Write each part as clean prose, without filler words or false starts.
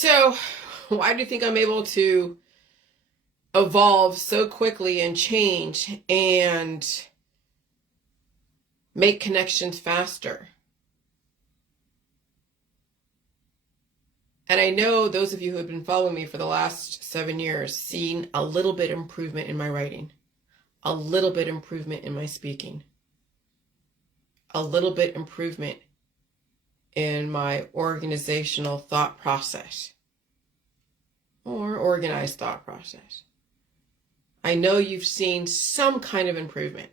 So, why do you think I'm able to evolve so quickly and change and make connections faster? And I know those of you who have been following me for the last 7 years seen a little bit improvement in my writing, a little bit improvement in my speaking, a little bit improvement in my organizational thought process or organized thought process. I know you've seen some kind of improvement.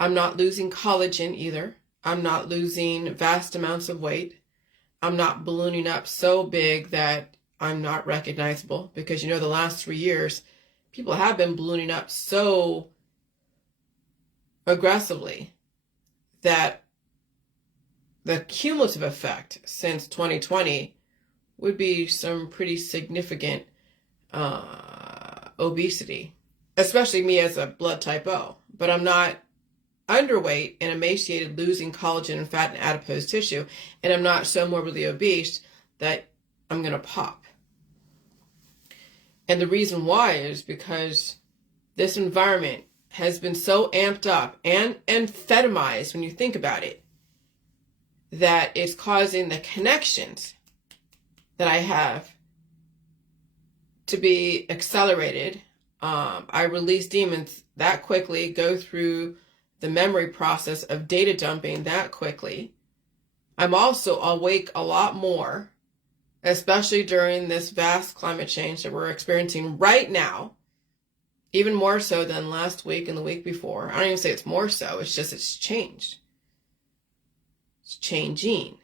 I'm not losing collagen either. I'm not losing vast amounts of weight. I'm not ballooning up so big that I'm not recognizable, because the last 3 years, people have been ballooning up so aggressively that the cumulative effect since 2020 would be some pretty significant obesity, especially me as a blood type O. But I'm not underweight and emaciated, losing collagen and fat and adipose tissue, and I'm not so morbidly obese that I'm going to pop. And the reason why is because this environment has been so amped up and amphetamized, when you think about it, that it's causing the connections that I have to be accelerated. I release demons that quickly, go through the memory process of data dumping that quickly. I'm also awake a lot more, especially during this vast climate change that we're experiencing right now, even more so than last week and the week before. I don't even say it's more so, it's just it's changed. It's changing.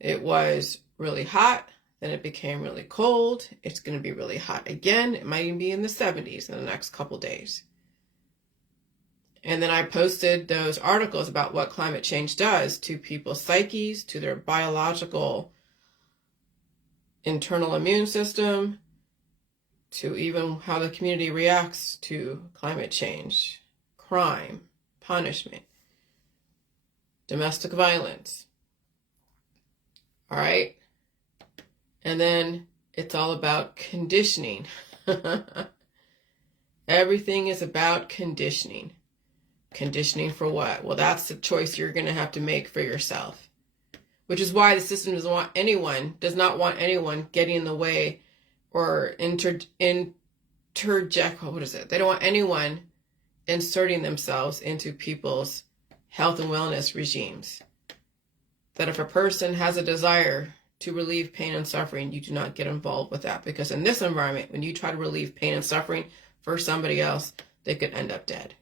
It was really hot, then it became really cold. It's going to be really hot again. It might even be in the 70s in the next couple days. And then I posted those articles about what climate change does to people's psyches, to their biological internal immune system, to even how the community reacts to climate change, crime, punishment, domestic violence. All right. And then it's all about conditioning. Everything is about conditioning. Conditioning for what? Well, that's the choice you're going to have to make for yourself. Which is why the system does not want anyone getting in the way or interject. What is it? They don't want anyone inserting themselves into people's health and wellness regimes. That if a person has a desire to relieve pain and suffering, you do not get involved with that. Because in this environment, when you try to relieve pain and suffering for somebody else, they could end up dead.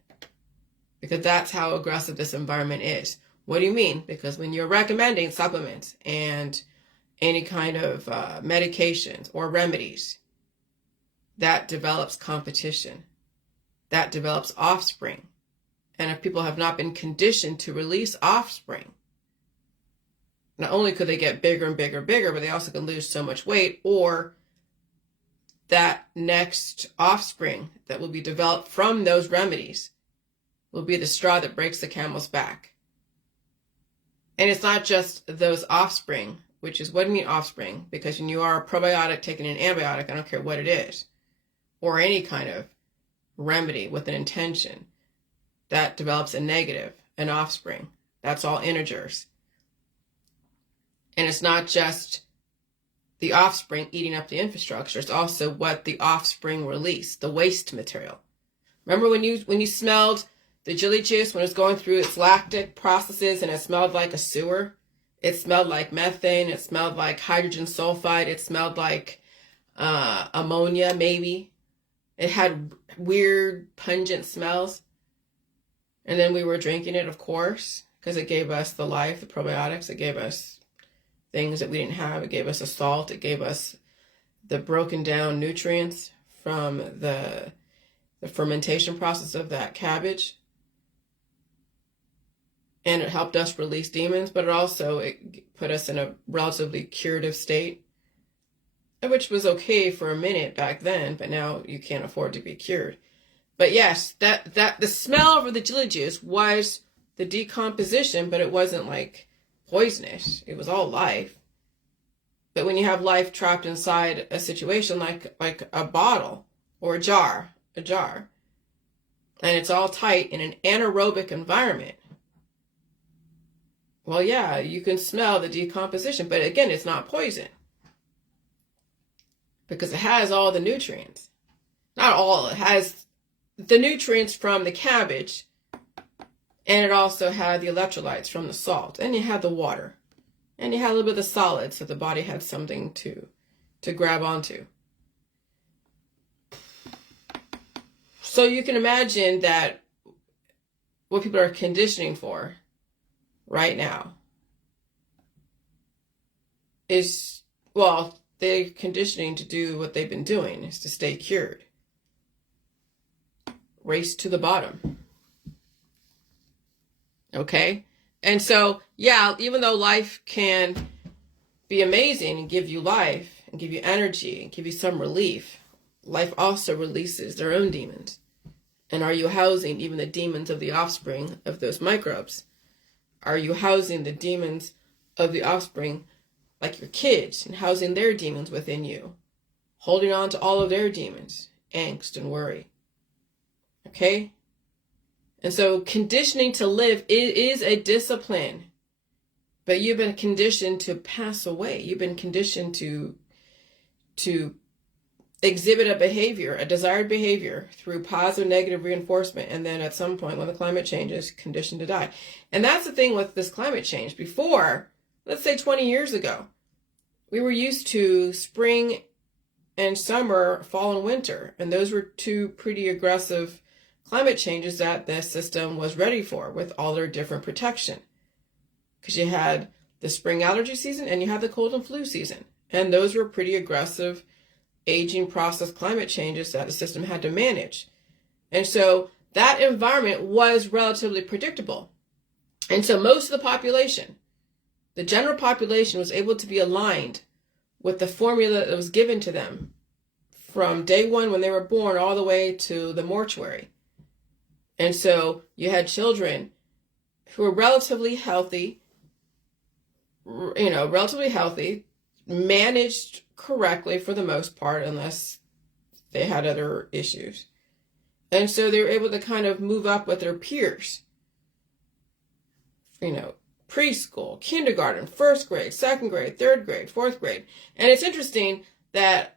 Because that's how aggressive this environment is. What do you mean? Because when you're recommending supplements and any kind of medications or remedies, that develops competition. That develops offspring. And if people have not been conditioned to release offspring, not only could they get bigger and bigger and bigger, but they also can lose so much weight, or that next offspring that will be developed from those remedies will be the straw that breaks the camel's back. And it's not just those offspring, which is, what do you mean offspring? Because when you are a probiotic taking an antibiotic, I don't care what it is, or any kind of remedy with an intention, that develops a negative, an offspring. That's all integers. And it's not just the offspring eating up the infrastructure, it's also what the offspring release, the waste material. Remember when you smelled the jelly juice when it was going through its lactic processes and it smelled like a sewer? It smelled like methane. It smelled like hydrogen sulfide. It smelled like ammonia, maybe. It had weird, pungent smells. And then we were drinking it, of course, because it gave us the life, the probiotics. It gave us things that we didn't have. It gave us a salt. It gave us the broken down nutrients from the fermentation process of that cabbage. And it helped us release demons, but it put us in a relatively curative state, which was okay for a minute back then, but now you can't afford to be cured. But yes, that the smell of the jelly juice was the decomposition, but it wasn't like poisonous. It was all life. But when you have life trapped inside a situation like a bottle or a jar, and it's all tight in an anaerobic environment, well, yeah, you can smell the decomposition. But again, it's not poison because it has all the nutrients. Not all. It has the nutrients from the cabbage, and it also had the electrolytes from the salt, and you had the water, and you had a little bit of the solid, so the body had something to grab onto. So you can imagine that what people are conditioning for right now is, well, they're conditioning to do what they've been doing, is to stay cured. Race to the bottom. Okay? And so, yeah, even though life can be amazing and give you life and give you energy and give you some relief, life also releases their own demons. And are you housing even the demons of the offspring of those microbes? Are you housing the demons of the offspring like your kids and housing their demons within you? Holding on to all of their demons, angst and worry. Okay? And so conditioning to live is a discipline. But you've been conditioned to pass away. You've been conditioned to exhibit a behavior, a desired behavior, through positive, negative reinforcement. And then at some point when the climate changes, conditioned to die. And that's the thing with this climate change. Before, let's say 20 years ago, we were used to spring and summer, fall and winter. And those were two pretty aggressive climate changes that the system was ready for, with all their different protection. Because you had the spring allergy season and you had the cold and flu season. And those were pretty aggressive aging process climate changes that the system had to manage. And so that environment was relatively predictable. And so most of the population, the general population, was able to be aligned with the formula that was given to them from day one when they were born all the way to the mortuary. And so you had children who were relatively healthy, managed correctly for the most part, unless they had other issues. And so they were able to kind of move up with their peers. Preschool, kindergarten, first grade, second grade, third grade, fourth grade. And it's interesting that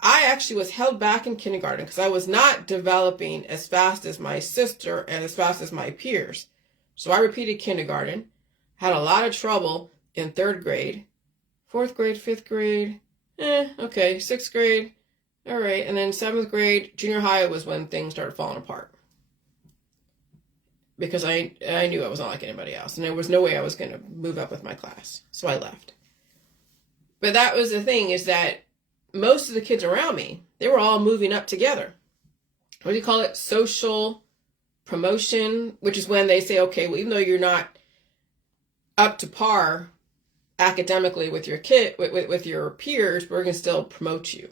I actually was held back in kindergarten because I was not developing as fast as my sister and as fast as my peers. So I repeated kindergarten, had a lot of trouble in third grade, fourth grade, fifth grade, okay, sixth grade, all right. And then seventh grade, junior high was when things started falling apart. Because I knew I was not like anybody else. And there was no way I was going to move up with my class. So I left. But that was the thing, is that most of the kids around me, they were all moving up together. What do you call it? Social promotion, which is when they say, okay, well, even though you're not up to par academically with your with your peers, we're going to still promote you.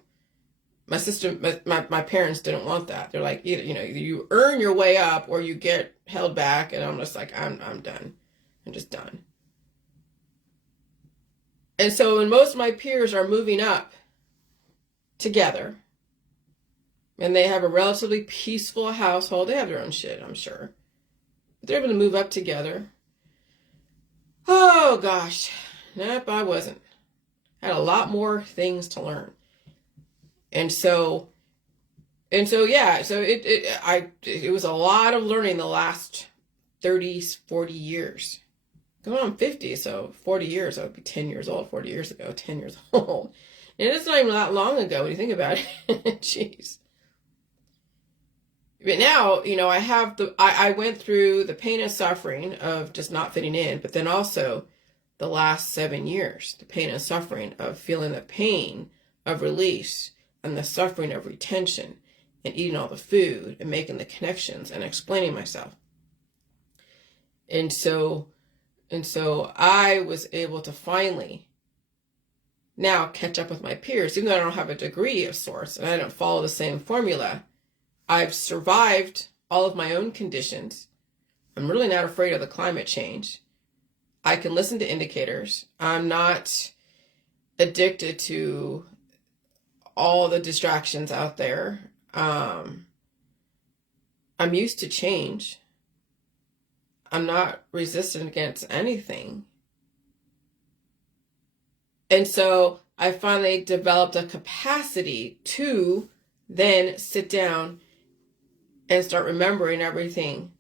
My sister, my parents didn't want that. They're like, either you earn your way up or you get held back. And I'm just like, I'm done. I'm just done. And so when most of my peers are moving up together, and they have a relatively peaceful household, they have their own shit, I'm sure, but they're able to move up together. Oh gosh, nope, I wasn't. I had a lot more things to learn. And so yeah, so it was a lot of learning the last 30, 40 years. Going on 50, so 40 years, I would be 10 years old 40 years ago, 10 years old. And it's not even that long ago when you think about it. Jeez. But now, I went through the pain and suffering of just not fitting in, but then also the last 7 years, the pain and suffering of feeling the pain of release and the suffering of retention and eating all the food and making the connections and explaining myself. And so I was able to finally now catch up with my peers, even though I don't have a degree of sorts and I don't follow the same formula. I've survived all of my own conditions. I'm really not afraid of the climate change. I can listen to indicators. I'm not addicted to all the distractions out there. I'm used to change. I'm not resistant against anything. And so I finally developed a capacity to then sit down and start remembering everything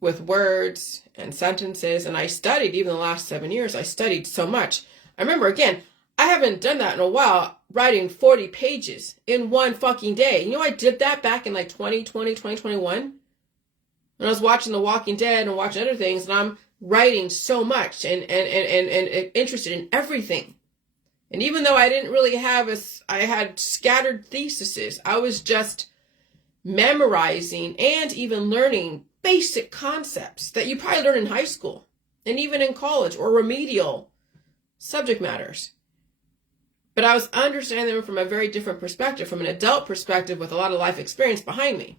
with words and sentences. And I studied, even the last 7 years, I studied so much. I remember, again, I haven't done that in a while, writing 40 pages in one fucking day. You know, I did that back in like 2020, 2021. When I was watching The Walking Dead and watching other things, and I'm writing so much and interested in everything. And even though I didn't really I had scattered theses, I was just memorizing and even learning basic concepts that you probably learn in high school and even in college, or remedial subject matters. But I was understanding them from a very different perspective, from an adult perspective with a lot of life experience behind me.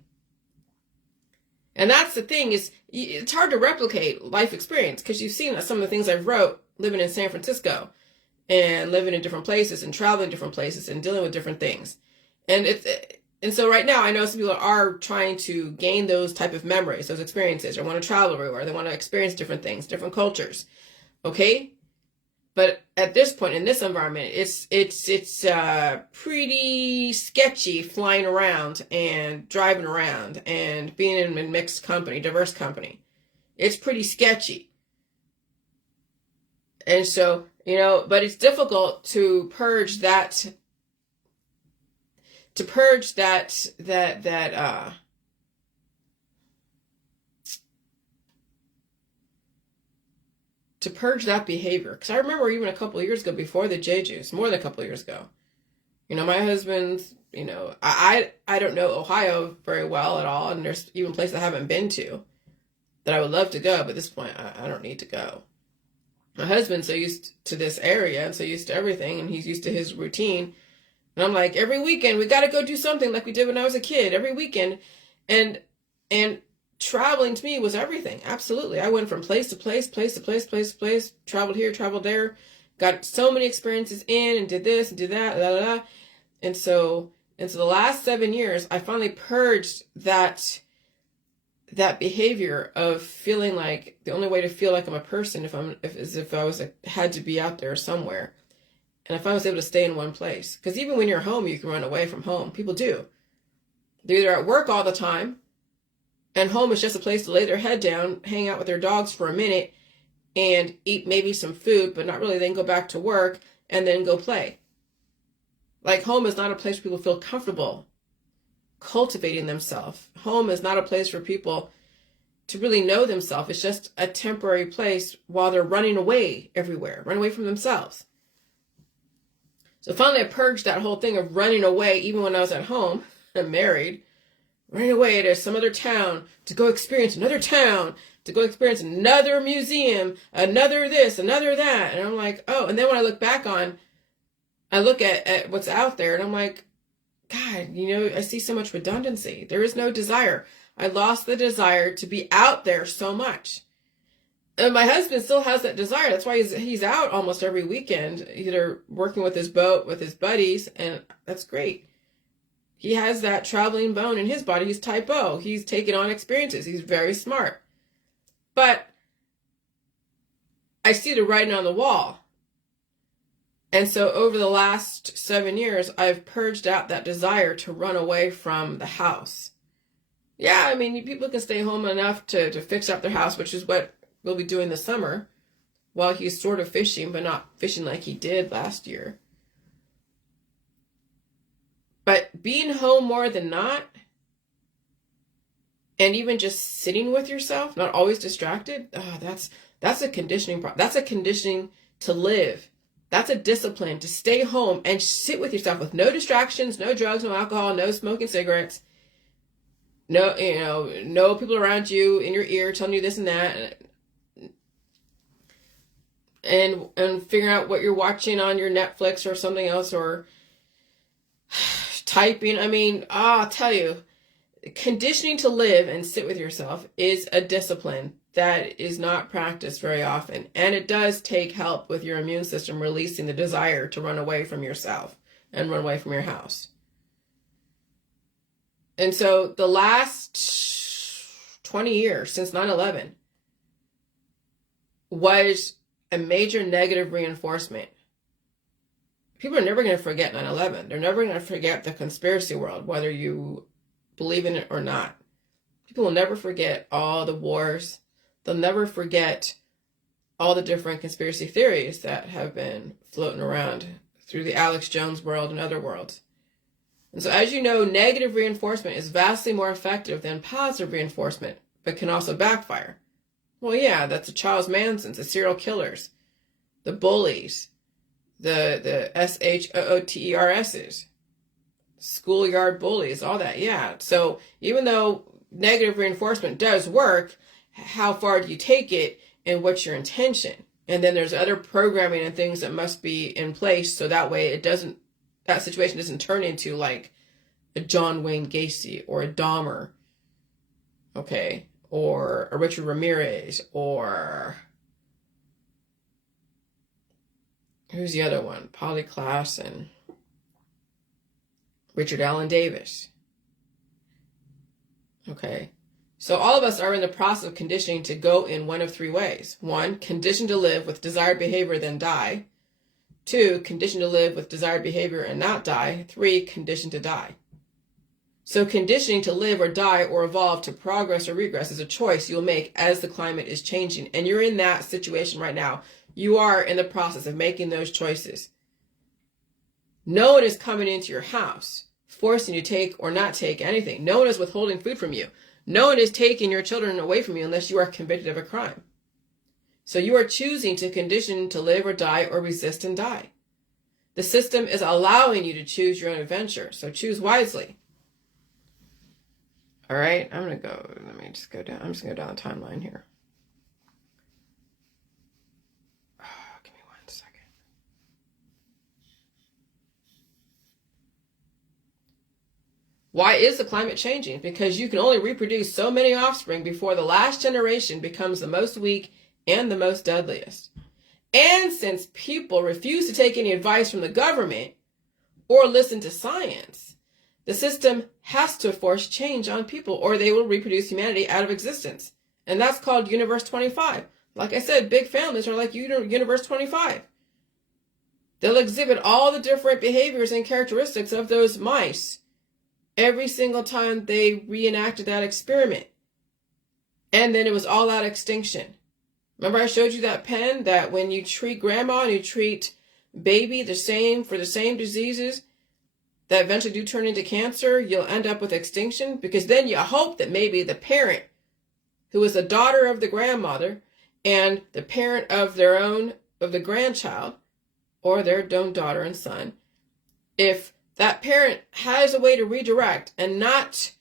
And that's the thing, is it's hard to replicate life experience, because you've seen some of the things I've wrote living in San Francisco and living in different places and traveling different places and dealing with different things. And so right now I know some people are trying to gain those type of memories, those experiences, or want to travel everywhere. They want to experience different things, different cultures. Okay? But at this point in this environment, it's pretty sketchy flying around and driving around and being in mixed company, diverse company. It's pretty sketchy. And so, you know, but it's difficult to purge that, to purge that behavior. Because I remember even a couple of years ago, before the Jeju's, more than a couple of years ago, you know, my husband's, you know, I don't know Ohio very well at all. And there's even places I haven't been to that I would love to go. But at this point, I don't need to go. My husband's so used to this area and so used to everything. And he's used to his routine. And I'm like, every weekend, we got to go do something like we did when I was a kid, every weekend. And traveling to me was everything. Absolutely. I went from place to place, traveled here, traveled there, got so many experiences in, and did this and did that, blah, blah, blah. And so the last 7 years, I finally purged that behavior of feeling like the only way to feel like I'm a person is if I had to be out there somewhere. And if I was able to stay in one place. Because even when you're home, you can run away from home. People do. They're either at work all the time, and home is just a place to lay their head down, hang out with their dogs for a minute, and eat maybe some food, but not really, then go back to work, and then go play. Like, home is not a place where people feel comfortable cultivating themselves. Home is not a place for people to really know themselves. It's just a temporary place while they're running away everywhere, run away from themselves. So finally I purged that whole thing of running away, even when I was at home and married, running away to some other town to go experience another town, to go experience another museum, another this, another that. And I'm like, oh, and then when I look back I look at what's out there and I'm like, God, you know, I see so much redundancy. There is no desire. I lost the desire to be out there so much. And my husband still has that desire. That's why he's out almost every weekend, either working with his boat, with his buddies, and that's great. He has that traveling bone in his body. He's type O. He's taken on experiences. He's very smart. But I see the writing on the wall. And so over the last 7 years, I've purged out that desire to run away from the house. Yeah, I mean, people can stay home enough to fix up their house, which is what we'll be doing this summer while he's sort of fishing, but not fishing like he did last year. But being home more than not, and even just sitting with yourself, not always distracted, that's a conditioning problem. That's a conditioning to live. That's a discipline to stay home and sit with yourself with no distractions, no drugs, no alcohol, no smoking cigarettes, no people around you in your ear telling you this and that, and figuring out what you're watching on your Netflix or something else, or typing. I mean, I'll tell you, conditioning to live and sit with yourself is a discipline that is not practiced very often. And it does take help with your immune system releasing the desire to run away from yourself and run away from your house. And so the last 20 years since 9/11 was a major negative reinforcement. People are never going to forget 9/11. They're never going to forget the conspiracy world, whether you believe in it or not. People will never forget all the wars. They'll never forget all the different conspiracy theories that have been floating around through the Alex Jones world and other worlds. And so, as you know, negative reinforcement is vastly more effective than positive reinforcement, but can also backfire. Well, yeah, that's the Charles Mansons, the serial killers, the bullies, the SHOOTERSs, schoolyard bullies, all that. Yeah. So even though negative reinforcement does work, how far do you take it and what's your intention? And then there's other programming and things that must be in place so that way that situation doesn't turn into like a John Wayne Gacy or a Dahmer, okay, or a Richard Ramirez, or who's the other one? Polly Klaas and Richard Allen Davis. Okay. So all of us are in the process of conditioning to go in one of three ways. 1, conditioned to live with desired behavior, then die. 2, conditioned to live with desired behavior and not die. 3, conditioned to die. So conditioning to live or die or evolve to progress or regress is a choice you'll make as the climate is changing. And you're in that situation right now. You are in the process of making those choices. No one is coming into your house, forcing you to take or not take anything. No one is withholding food from you. No one is taking your children away from you unless you are convicted of a crime. So you are choosing to condition to live or die or resist and die. The system is allowing you to choose your own adventure. So choose wisely. All right, let me just go down. I'm just going to go down the timeline here. Give me 1 second. Why is the climate changing? Because you can only reproduce so many offspring before the last generation becomes the most weak and the most deadliest. And since people refuse to take any advice from the government or listen to science, the system has to force change on people or they will reproduce humanity out of existence. And that's called Universe 25. Like I said, big families are like Universe 25. They'll exhibit all the different behaviors and characteristics of those mice every single time they reenacted that experiment. And then it was all out extinction. Remember I showed you that pen that when you treat grandma and you treat baby the same for the same diseases that eventually do turn into cancer, you'll end up with extinction, because then you hope that maybe the parent who is the daughter of the grandmother and the parent of the grandchild or their own daughter and son, if that parent has a way to redirect and not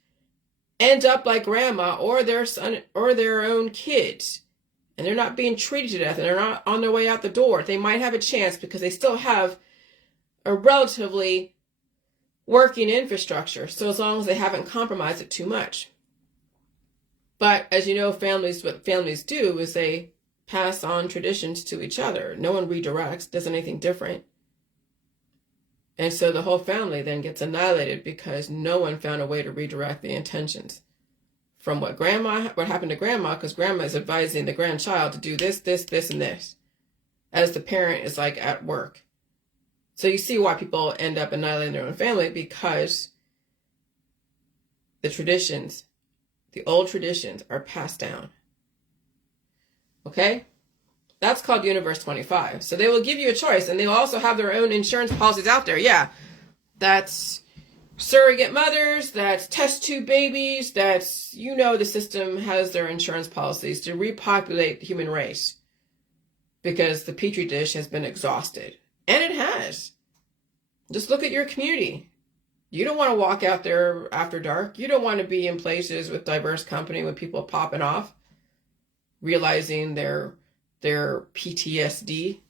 end up like grandma or their son or their own kids, and they're not being treated to death and they're not on their way out the door, they might have a chance because they still have a relatively working infrastructure, so as long as they haven't compromised it too much. But as you know, what families do is they pass on traditions to each other. No one redirects, does anything different. And so the whole family then gets annihilated because no one found a way to redirect the intentions from what happened to grandma, because grandma is advising the grandchild to do this, this, this, and this, as the parent is like at work. So you see why people end up annihilating their own family, because the old traditions are passed down. Okay? That's called Universe 25. So they will give you a choice, and they will also have their own insurance policies out there. Yeah, that's surrogate mothers, that's test tube babies, the system has their insurance policies to repopulate the human race because the petri dish has been exhausted. And it has. Just look at your community. You don't want to walk out there after dark. You don't want to be in places with diverse company with people popping off, realizing their PTSD.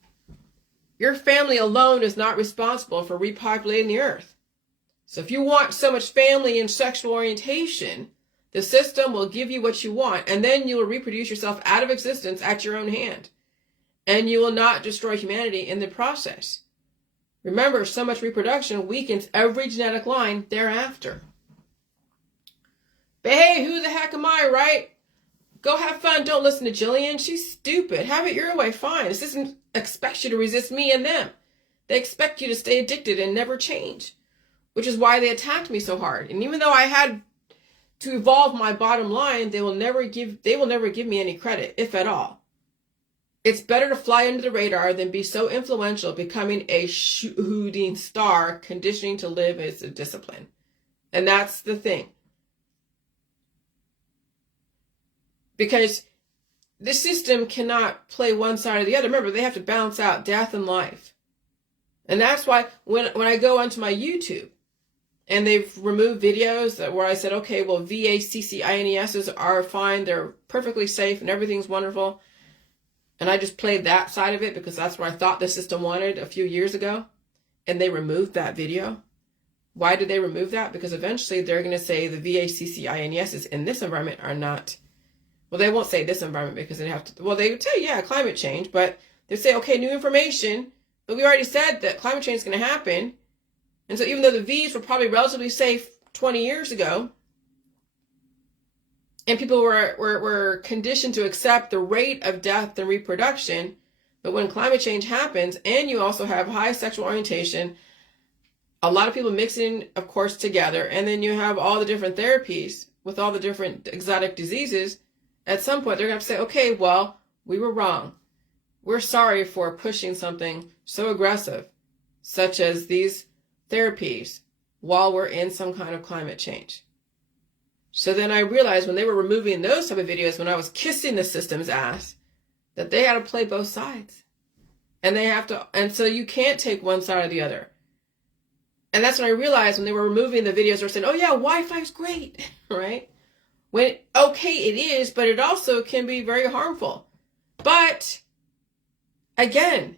Your family alone is not responsible for repopulating the earth. So if you want so much family and sexual orientation, the system will give you what you want, and then you will reproduce yourself out of existence at your own hand. And you will not destroy humanity in the process. Remember, so much reproduction weakens every genetic line thereafter. But hey, who the heck am I, right? Go have fun. Don't listen to Jillian. She's stupid. Have it your way. Fine. The system expects you to resist me and them. They expect you to stay addicted and never change, which is why they attacked me so hard. And even though I had to evolve my bottom line, they will never give me any credit, if at all. It's better to fly under the radar than be so influential, becoming a shooting star, conditioning to live as a discipline. And that's the thing. Because the system cannot play one side or the other. Remember, they have to balance out death and life. And that's why when I go onto my YouTube and they've removed videos where I said, okay, well, VACCINESs are fine. They're perfectly safe and everything's wonderful. And I just played that side of it because that's what I thought the system wanted a few years ago. And they removed that video. Why did they remove that? Because eventually they're going to say the VACCINESs in this environment are not. Well, they won't say this environment because they have to. Well, they would say, yeah, climate change. But they say, okay, new information. But we already said that climate change is going to happen. And so even though the V's were probably relatively safe 20 years ago, and people were conditioned to accept the rate of death and reproduction, but when climate change happens, and you also have high sexual orientation, a lot of people mixing, of course, together, and then you have all the different therapies with all the different exotic diseases, at some point they're going to have to say, okay, well, we were wrong. We're sorry for pushing something so aggressive, such as these therapies, while we're in some kind of climate change. So then I realized when they were removing those type of videos, when I was kissing the system's ass, that they had to play both sides. And they have to, and so you can't take one side or the other. And that's when I realized when they were removing the videos, they were saying, oh yeah, Wi-Fi is great, right? When, okay, it is, but it also can be very harmful. But again,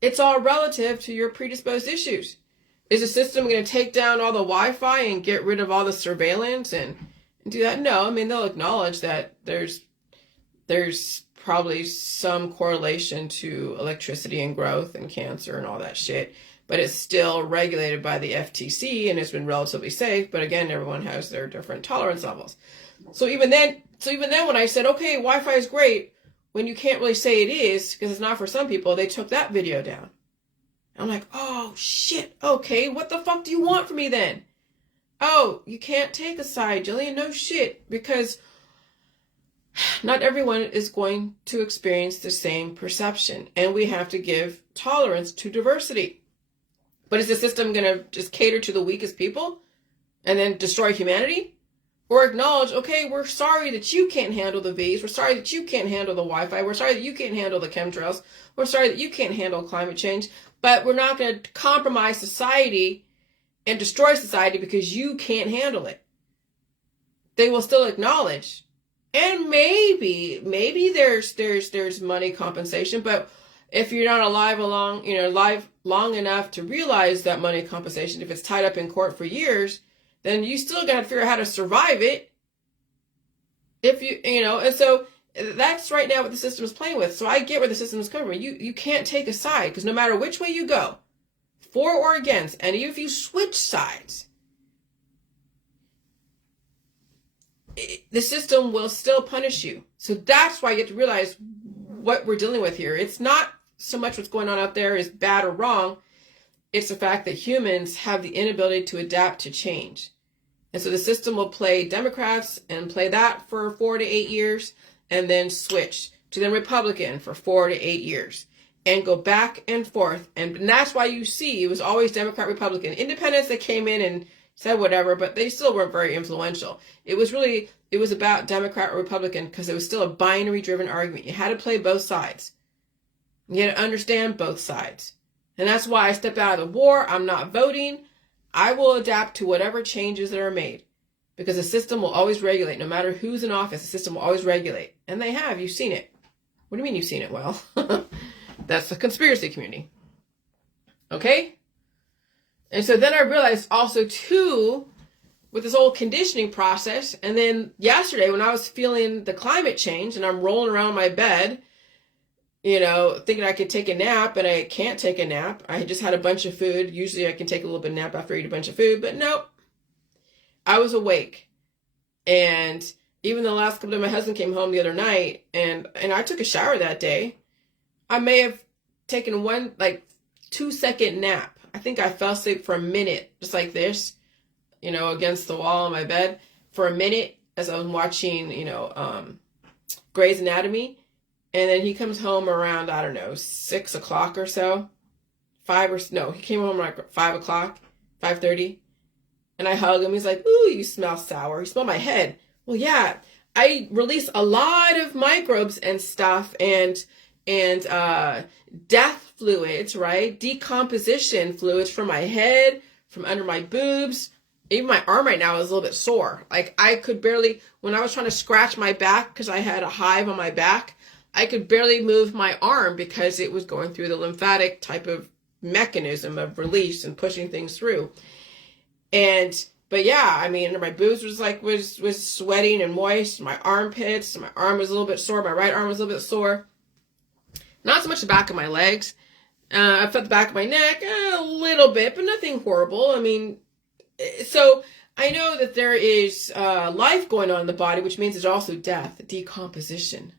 it's all relative to your predisposed issues. Is the system going to take down all the Wi-Fi and get rid of all the surveillance and do that? No, I mean, they'll acknowledge that there's probably some correlation to electricity and growth and cancer and all that shit, but it's still regulated by the FTC and it's been relatively safe. But again, everyone has their different tolerance levels. So even then when I said, okay, Wi-Fi is great, when you can't really say it is, because it's not for some people, they took that video down. I'm like, oh, shit. Okay, what the fuck do you want from me then? Oh, you can't take a side, Jillian. No shit. Because not everyone is going to experience the same perception. And we have to give tolerance to diversity. But is the system going to just cater to the weakest people and then destroy humanity? Or acknowledge, okay, we're sorry that you can't handle the V's. We're sorry that you can't handle the Wi-Fi. We're sorry that you can't handle the chemtrails. We're sorry that you can't handle climate change. But we're not going to compromise society and destroy society because you can't handle it. They will still acknowledge. And maybe there's money compensation, but if you're not alive long enough to realize that money compensation, if it's tied up in court for years, then you still got to figure out how to survive it. And so that's right now what the system is playing with. So I get where the system is coming from. You can't take a side because no matter which way you go, for or against, and even if you switch sides, the system will still punish you. So that's why you have to realize what we're dealing with here. It's not so much what's going on out there is bad or wrong. It's the fact that humans have the inability to adapt to change. And so the system will play Democrats and play that for 4 to 8 years and then switch to the Republican for 4 to 8 years and go back and forth. And that's why you see it was always Democrat, Republican. Independents that came in and said whatever, but they still weren't very influential. It was about Democrat or Republican because it was still a binary driven argument. You had to play both sides. You had to understand both sides. And that's why I stepped out of the war. I'm not voting. I will adapt to whatever changes that are made because the system will always regulate. No matter who's in office, the system will always regulate. And they have. You've seen it. What do you mean you've seen it? Well, that's the conspiracy community. Okay? And so then I realized also too, with this whole conditioning process, and then yesterday when I was feeling the climate change and I'm rolling around my bed, thinking I could take a nap, and I can't take a nap. I just had a bunch of food. Usually I can take a little bit of nap after I eat a bunch of food, but nope. I was awake. And even the last couple of my husband came home the other night, and I took a shower that day. I may have taken one, 2-second nap. I think I fell asleep for a minute, just like this, against the wall on my bed for a minute as I was watching, Grey's Anatomy. And then he comes home around, I don't know, 6 o'clock or so. He came home like 5 o'clock, 5:30. And I hug him. He's like, ooh, you smell sour. You smell my head. Well, yeah, I release a lot of microbes and stuff and death fluids, right? Decomposition fluids from my head, from under my boobs. Even my arm right now is a little bit sore. Like I could barely, when I was trying to scratch my back because I had a hive on my back, I could barely move my arm because it was going through the lymphatic type of mechanism of release and pushing things through. But yeah, I mean, my boobs was sweating and moist. My armpits, my arm was a little bit sore. My right arm was a little bit sore. Not so much the back of my legs. I felt the back of my neck a little bit, but nothing horrible. I mean, so I know that there is life going on in the body, which means there's also death, decomposition.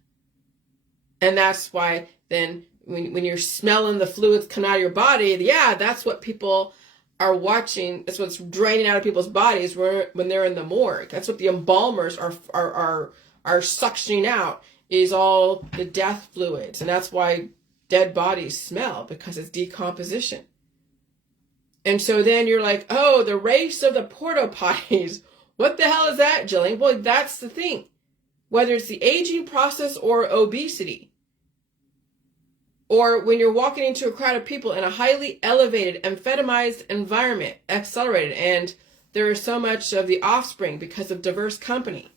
And that's why then when you're smelling the fluids come out of your body, yeah, that's what people are watching. That's what's draining out of people's bodies when they're in the morgue. That's what the embalmers are suctioning out, is all the death fluids. And that's why dead bodies smell, because it's decomposition. And so then you're like, oh, the race of the porta potties. What the hell is that, Jillian? Well, that's the thing. Whether it's the aging process or obesity, or when you're walking into a crowd of people in a highly elevated, amphetamized environment, accelerated, and there is so much of the offspring because of diverse company.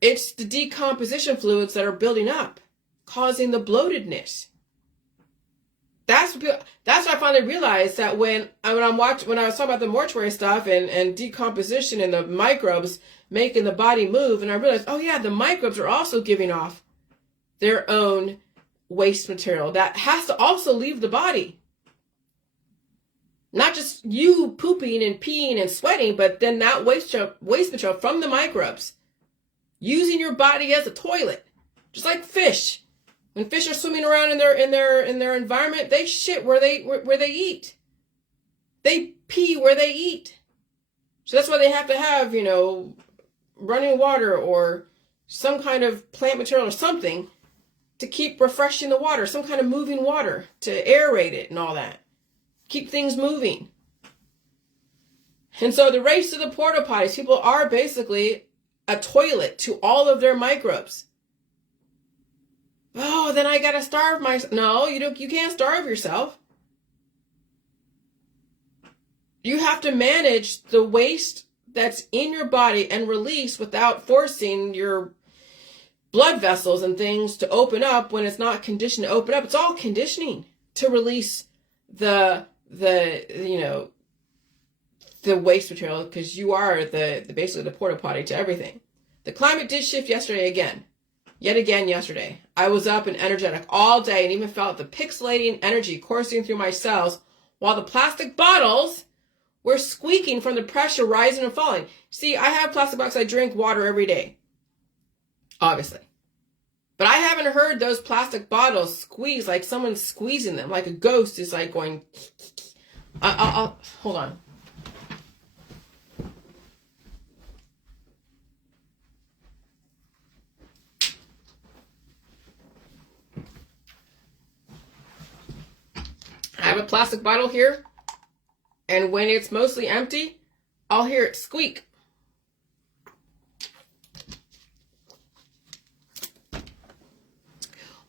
It's the decomposition fluids that are building up, causing the bloatedness. That's what I finally realized, that when I was talking about the mortuary stuff and decomposition and the microbes making the body move, and I realized, oh yeah, the microbes are also giving off their own waste material that has to also leave the body. Not just you pooping and peeing and sweating, but then that waste material from the microbes using your body as a toilet, just like fish. When fish are swimming around in their environment, they shit where they eat. They pee where they eat. So that's why they have to have, running water or some kind of plant material or something to keep refreshing the water, some kind of moving water to aerate it and all that. Keep things moving. And so the race to the porta potties, people are basically a toilet to all of their microbes. Oh, then I gotta starve myself. No, you can't starve yourself. You have to manage the waste that's in your body and release without forcing your blood vessels and things to open up when it's not conditioned to open up. It's all conditioning to release the waste material, because you are basically the porta potty to everything. The climate did shift yet again yesterday. I was up and energetic all day and even felt the pixelating energy coursing through my cells while the plastic bottles were squeaking from the pressure rising and falling. See, I have plastic bottles. I drink water every day, obviously. But I haven't heard those plastic bottles squeeze like someone's squeezing them, like a ghost is like going. I'll hold on. I have a plastic bottle here, and when it's mostly empty, I'll hear it squeak.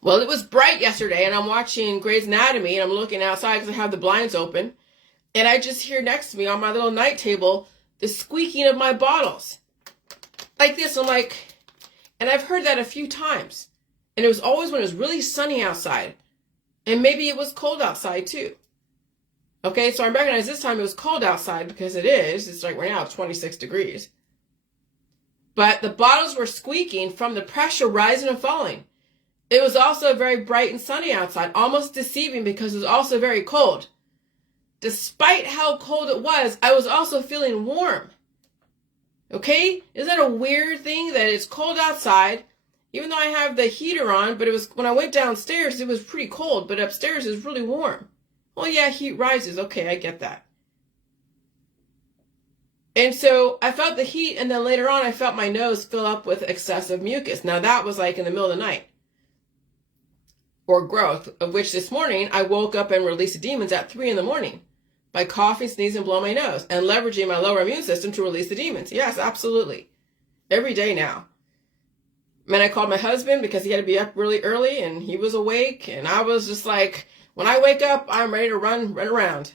Well, it was bright yesterday, and I'm watching Grey's Anatomy, and I'm looking outside because I have the blinds open, and I just hear next to me on my little night table the squeaking of my bottles. Like this, I'm like, and I've heard that a few times, and it was always when it was really sunny outside, and maybe it was cold outside too. Okay, so I recognize this time it was cold outside because it is. It's like right now it's 26 degrees. But the bottles were squeaking from the pressure rising and falling. It was also very bright and sunny outside, almost deceiving because it was also very cold. Despite how cold it was, I was also feeling warm. Okay? Isn't that a weird thing that it's cold outside, even though I have the heater on, but it was when I went downstairs, it was pretty cold, but upstairs is really warm. Well, yeah, heat rises. Okay, I get that. And so I felt the heat, and then later on I felt my nose fill up with excessive mucus. Now that was like in the middle of the night. Or growth, of which this morning I woke up and released the demons at 3 a.m. by coughing, sneezing, blowing my nose, and leveraging my lower immune system to release the demons. Yes, absolutely. Every day now. And I called my husband because he had to be up really early, and he was awake, and I was just like, when I wake up, I'm ready to run around.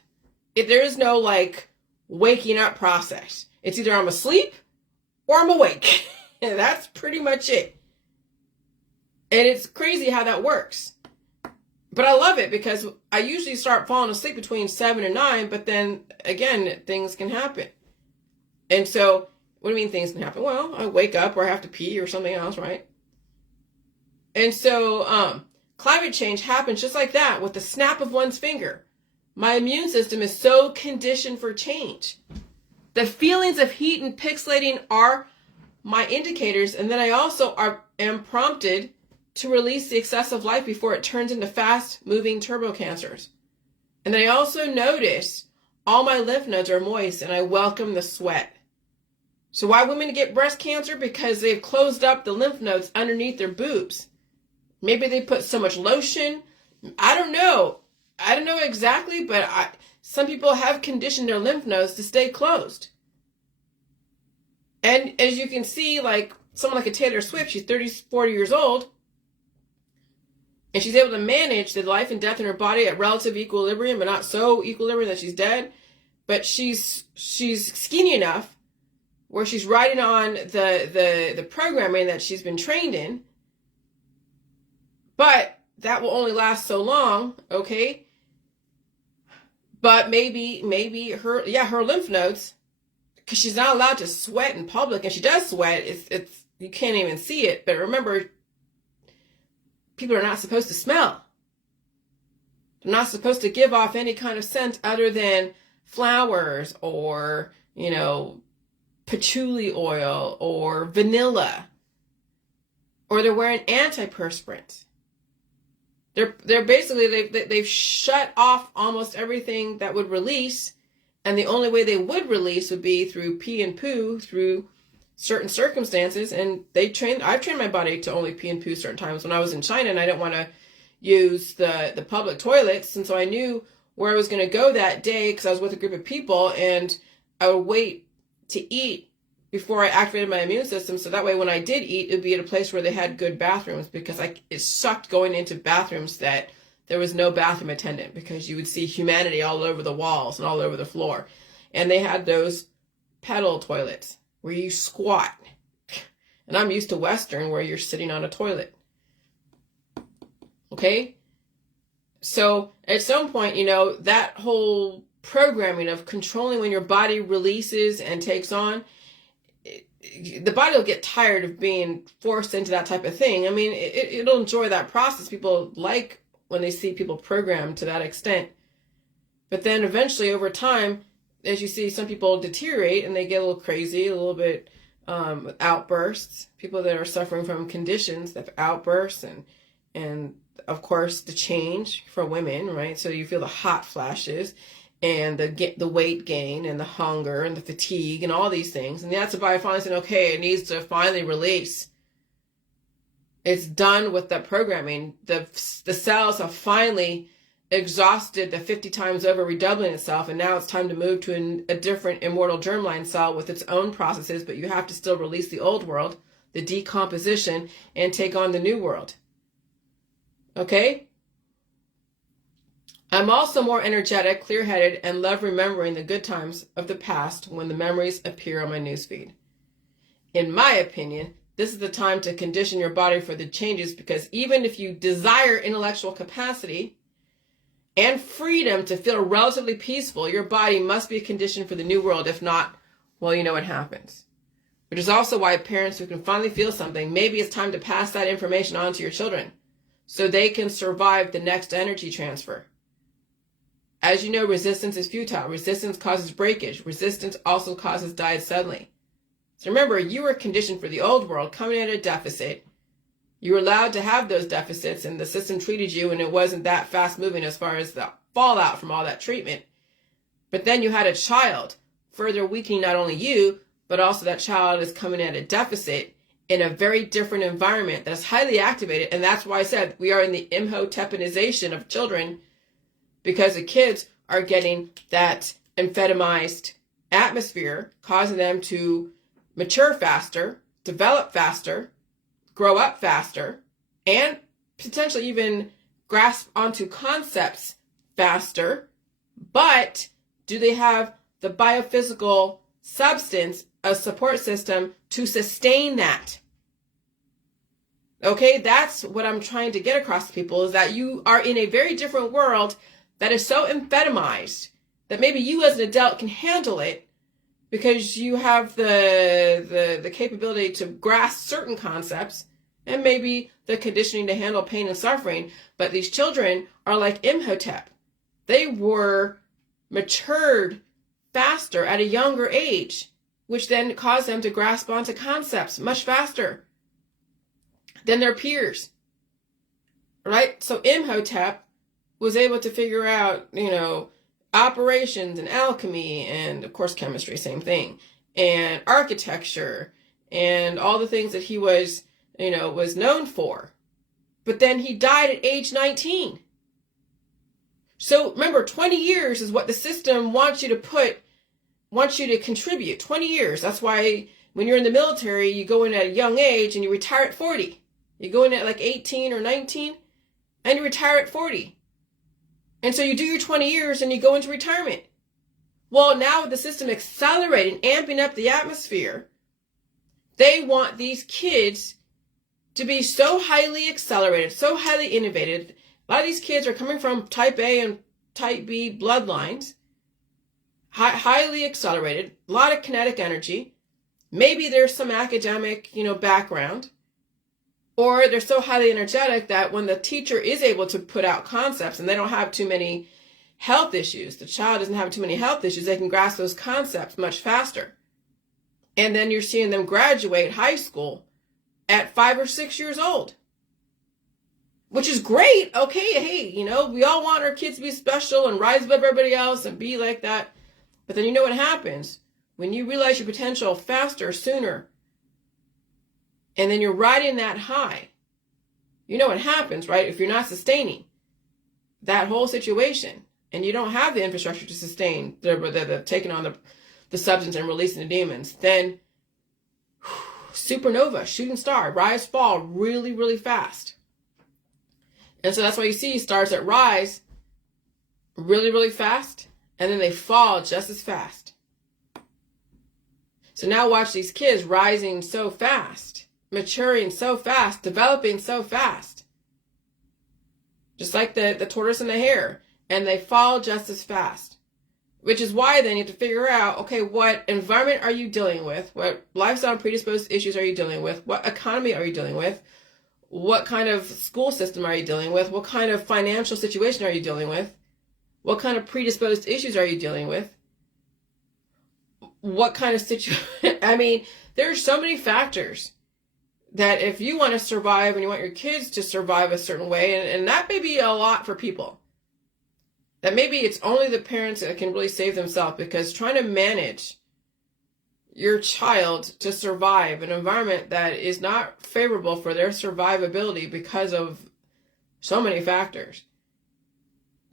There is no like waking up process. It's either I'm asleep or I'm awake. And that's pretty much it. And it's crazy how that works. But I love it because I usually start falling asleep between 7 and 9, but then again, things can happen. And so, what do you mean things can happen? Well, I wake up or I have to pee or something else, right? And so, climate change happens just like that with the snap of one's finger. My immune system is so conditioned for change. The feelings of heat and pixelating are my indicators, and then I also am prompted to release the excessive light before it turns into fast-moving turbo cancers. And then I also notice all my lymph nodes are moist, and I welcome the sweat. So why women get breast cancer? Because they've closed up the lymph nodes underneath their boobs. Maybe they put so much lotion. I don't know. I don't know exactly, but some people have conditioned their lymph nodes to stay closed. And as you can see, like someone like a Taylor Swift, she's 30, 40 years old, and she's able to manage the life and death in her body at relative equilibrium, but not so equilibrium that she's dead. But she's skinny enough where she's riding on the programming that she's been trained in. But that will only last so long, okay? But maybe her lymph nodes, because she's not allowed to sweat in public, and she does sweat. It's you can't even see it. But remember, people are not supposed to smell. They're not supposed to give off any kind of scent other than flowers or, patchouli oil or vanilla. Or they're wearing antiperspirant. They're basically, they've shut off almost everything that would release, and the only way they would release would be through pee and poo through certain circumstances. And I've trained my body to only pee and poo certain times. When I was in China and I didn't want to use the public toilets, and so I knew where I was going to go that day because I was with a group of people, and I would wait to eat before I activated my immune system, so that way when I did eat, it would be at a place where they had good bathrooms, because it sucked going into bathrooms that there was no bathroom attendant, because you would see humanity all over the walls and all over the floor. And they had those pedal toilets where you squat. And I'm used to Western where you're sitting on a toilet. Okay? So at some point, that whole programming of controlling when your body releases and takes on, the body will get tired of being forced into that type of thing. I mean, it'll enjoy that process. People like when they see people programmed to that extent. But then eventually over time, as you see, some people deteriorate and they get a little crazy, a little bit outbursts. People that are suffering from conditions that have outbursts, and of course the change for women, right? So you feel the hot flashes and the weight gain and the hunger and the fatigue and all these things. And that's the body finally saying, okay, it needs to finally release. It's done with the programming. The cells have finally exhausted the 50 times over, redoubling itself, and now it's time to move to a different immortal germline cell with its own processes, but you have to still release the old world, the decomposition, and take on the new world. Okay? I'm also more energetic, clear-headed, and love remembering the good times of the past when the memories appear on my newsfeed. In my opinion, this is the time to condition your body for the changes, because even if you desire intellectual capacity and freedom to feel relatively peaceful, your body must be conditioned for the new world. If not, well, you know what happens. Which is also why parents who can finally feel something, maybe it's time to pass that information on to your children so they can survive the next energy transfer. As you know, resistance is futile. Resistance causes breakage. Resistance also causes died suddenly. So remember, you were conditioned for the old world, coming at a deficit. You were allowed to have those deficits, and the system treated you, and it wasn't that fast moving as far as the fallout from all that treatment. But then you had a child, further weakening not only you, but also that child is coming at a deficit in a very different environment that is highly activated. And that's why I said we are in the imhotepinization of children, because the kids are getting that amphetamized atmosphere, causing them to mature faster, develop faster, grow up faster, and potentially even grasp onto concepts faster. But do they have the biophysical substance, a support system to sustain that? Okay, that's what I'm trying to get across to people, is that you are in a very different world that is so amphetamized that maybe you as an adult can handle it because you have the capability to grasp certain concepts and maybe the conditioning to handle pain and suffering. But these children are like Imhotep. They were matured faster at a younger age, which then caused them to grasp onto concepts much faster than their peers, right? So Imhotep was able to figure out, operations and alchemy and, of course, chemistry, same thing, and architecture and all the things that he was known for. But then he died at age 19. So remember, 20 years is what the system wants you to contribute. 20 years. That's why when you're in the military, you go in at a young age and you retire at 40. You go in at like 18 or 19 and you retire at 40. And so you do your 20 years and you go into retirement. Well, now with the system accelerating, amping up the atmosphere, they want these kids to be so highly accelerated, so highly innovative. A lot of these kids are coming from type A and type B bloodlines, highly accelerated, a lot of kinetic energy. Maybe there's some academic, background. Or they're so highly energetic that when the teacher is able to put out concepts and they don't have too many health issues, the child doesn't have too many health issues, they can grasp those concepts much faster. And then you're seeing them graduate high school at 5 or 6 years old, which is great. Okay, hey, we all want our kids to be special and rise above everybody else and be like that. But then you know what happens when you realize your potential faster, sooner, and then you're riding that high. You know what happens, right? If you're not sustaining that whole situation and you don't have the infrastructure to sustain the taking on the substance and releasing the demons, then supernova, shooting star, rise, fall really, really fast. And so that's why you see stars that rise really, really fast and then they fall just as fast. So now watch these kids rising so fast, maturing so fast, developing so fast. Just like the tortoise and the hare. And they fall just as fast. Which is why then you have to figure out, okay, what environment are you dealing with? What lifestyle predisposed issues are you dealing with? What economy are you dealing with? What kind of school system are you dealing with? What kind of financial situation are you dealing with? What kind of predisposed issues are you dealing with? What kind of situation? I mean, there are so many factors that if you want to survive and you want your kids to survive a certain way, and that may be a lot for people, that maybe it's only the parents that can really save themselves, because trying to manage your child to survive an environment that is not favorable for their survivability because of so many factors,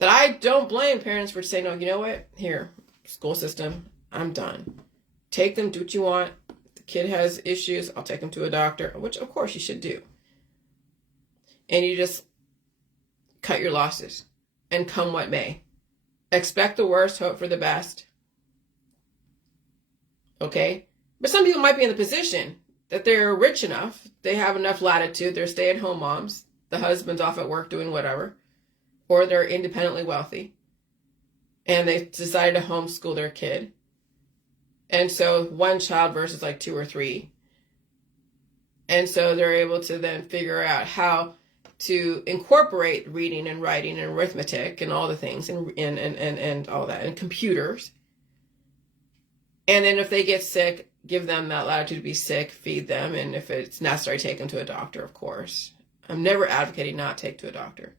that I don't blame parents for saying, no, you know what, here, school system, I'm done. Take them, do what you want. Kid has issues, I'll take him to a doctor, which of course you should do. And you just cut your losses and come what may. Expect the worst, hope for the best. Okay? But some people might be in the position that they're rich enough, they have enough latitude, they're stay-at-home moms, the husband's off at work doing whatever, or they're independently wealthy, and they decided to homeschool their kid. And so one child versus like 2 or 3. And so they're able to then figure out how to incorporate reading and writing and arithmetic and all the things and all that, and computers. And then if they get sick, give them that latitude to be sick, feed them, and if it's necessary, take them to a doctor, of course. I'm never advocating not take to a doctor.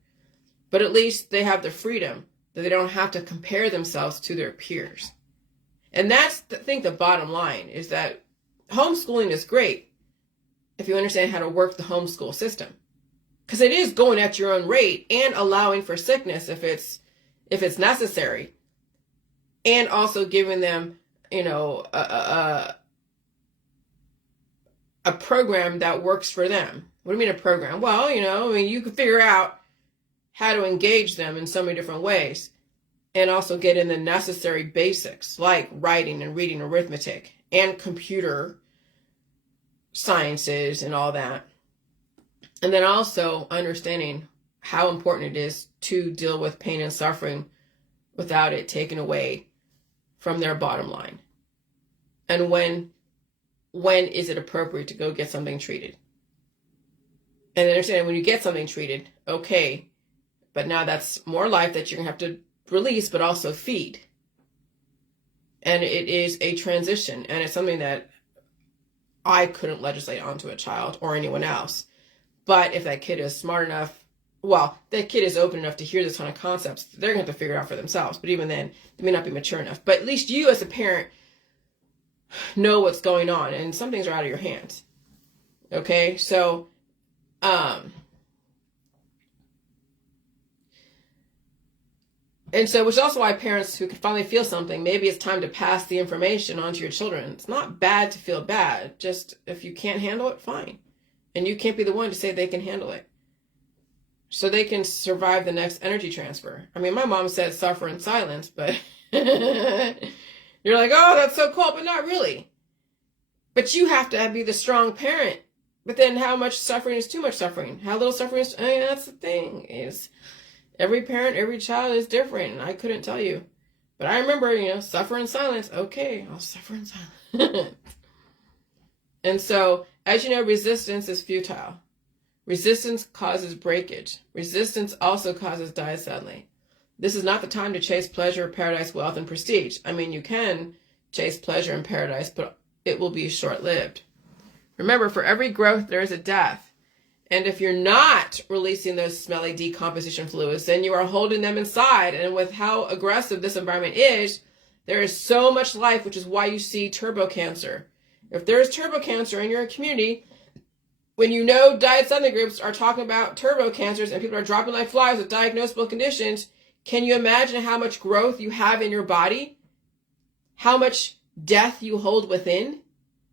But at least they have the freedom that they don't have to compare themselves to their peers. And that's, I think, the bottom line, is that homeschooling is great if you understand how to work the homeschool system. Because it is going at your own rate and allowing for sickness if it's necessary. And also giving them, a program that works for them. What do you mean a program? Well, you can figure out how to engage them in so many different ways, and also get in the necessary basics like writing and reading, arithmetic, and computer sciences and all that. And then also understanding how important it is to deal with pain and suffering without it taken away from their bottom line. And when is it appropriate to go get something treated? And understanding when you get something treated, okay, but now that's more life that you're going to have to release, but also feed. And it is a transition, and it's something that I couldn't legislate onto a child or anyone else. But if that kid is smart enough, that kid is open enough to hear this kind of concepts, they're going to have to figure it out for themselves. But even then, they may not be mature enough. But at least you as a parent know what's going on, and some things are out of your hands. Okay? So, and so, which is also why parents who can finally feel something, maybe it's time to pass the information on to your children. It's not bad to feel bad. Just if you can't handle it, fine. And you can't be the one to say they can handle it. So they can survive the next energy transfer. I mean, my mom said suffer in silence, but you're like, oh, that's so cool, but not really. But you have to be the strong parent. But then how much suffering is too much suffering? How little suffering is, that's the thing, is every parent, every child is different. And I couldn't tell you. But I remember, suffer in silence. Okay, I'll suffer in silence. And so, as you know, resistance is futile. Resistance causes breakage. Resistance also causes die suddenly. This is not the time to chase pleasure, paradise, wealth, and prestige. I mean, you can chase pleasure and paradise, but it will be short-lived. Remember, for every growth, there is a death. And if you're not releasing those smelly decomposition fluids, then you are holding them inside. And with how aggressive this environment is, there is so much life, which is why you see turbo cancer. If there's turbo cancer in your community, when diet suddenly groups are talking about turbo cancers and people are dropping like flies with diagnosable conditions, can you imagine how much growth you have in your body? How much death you hold within?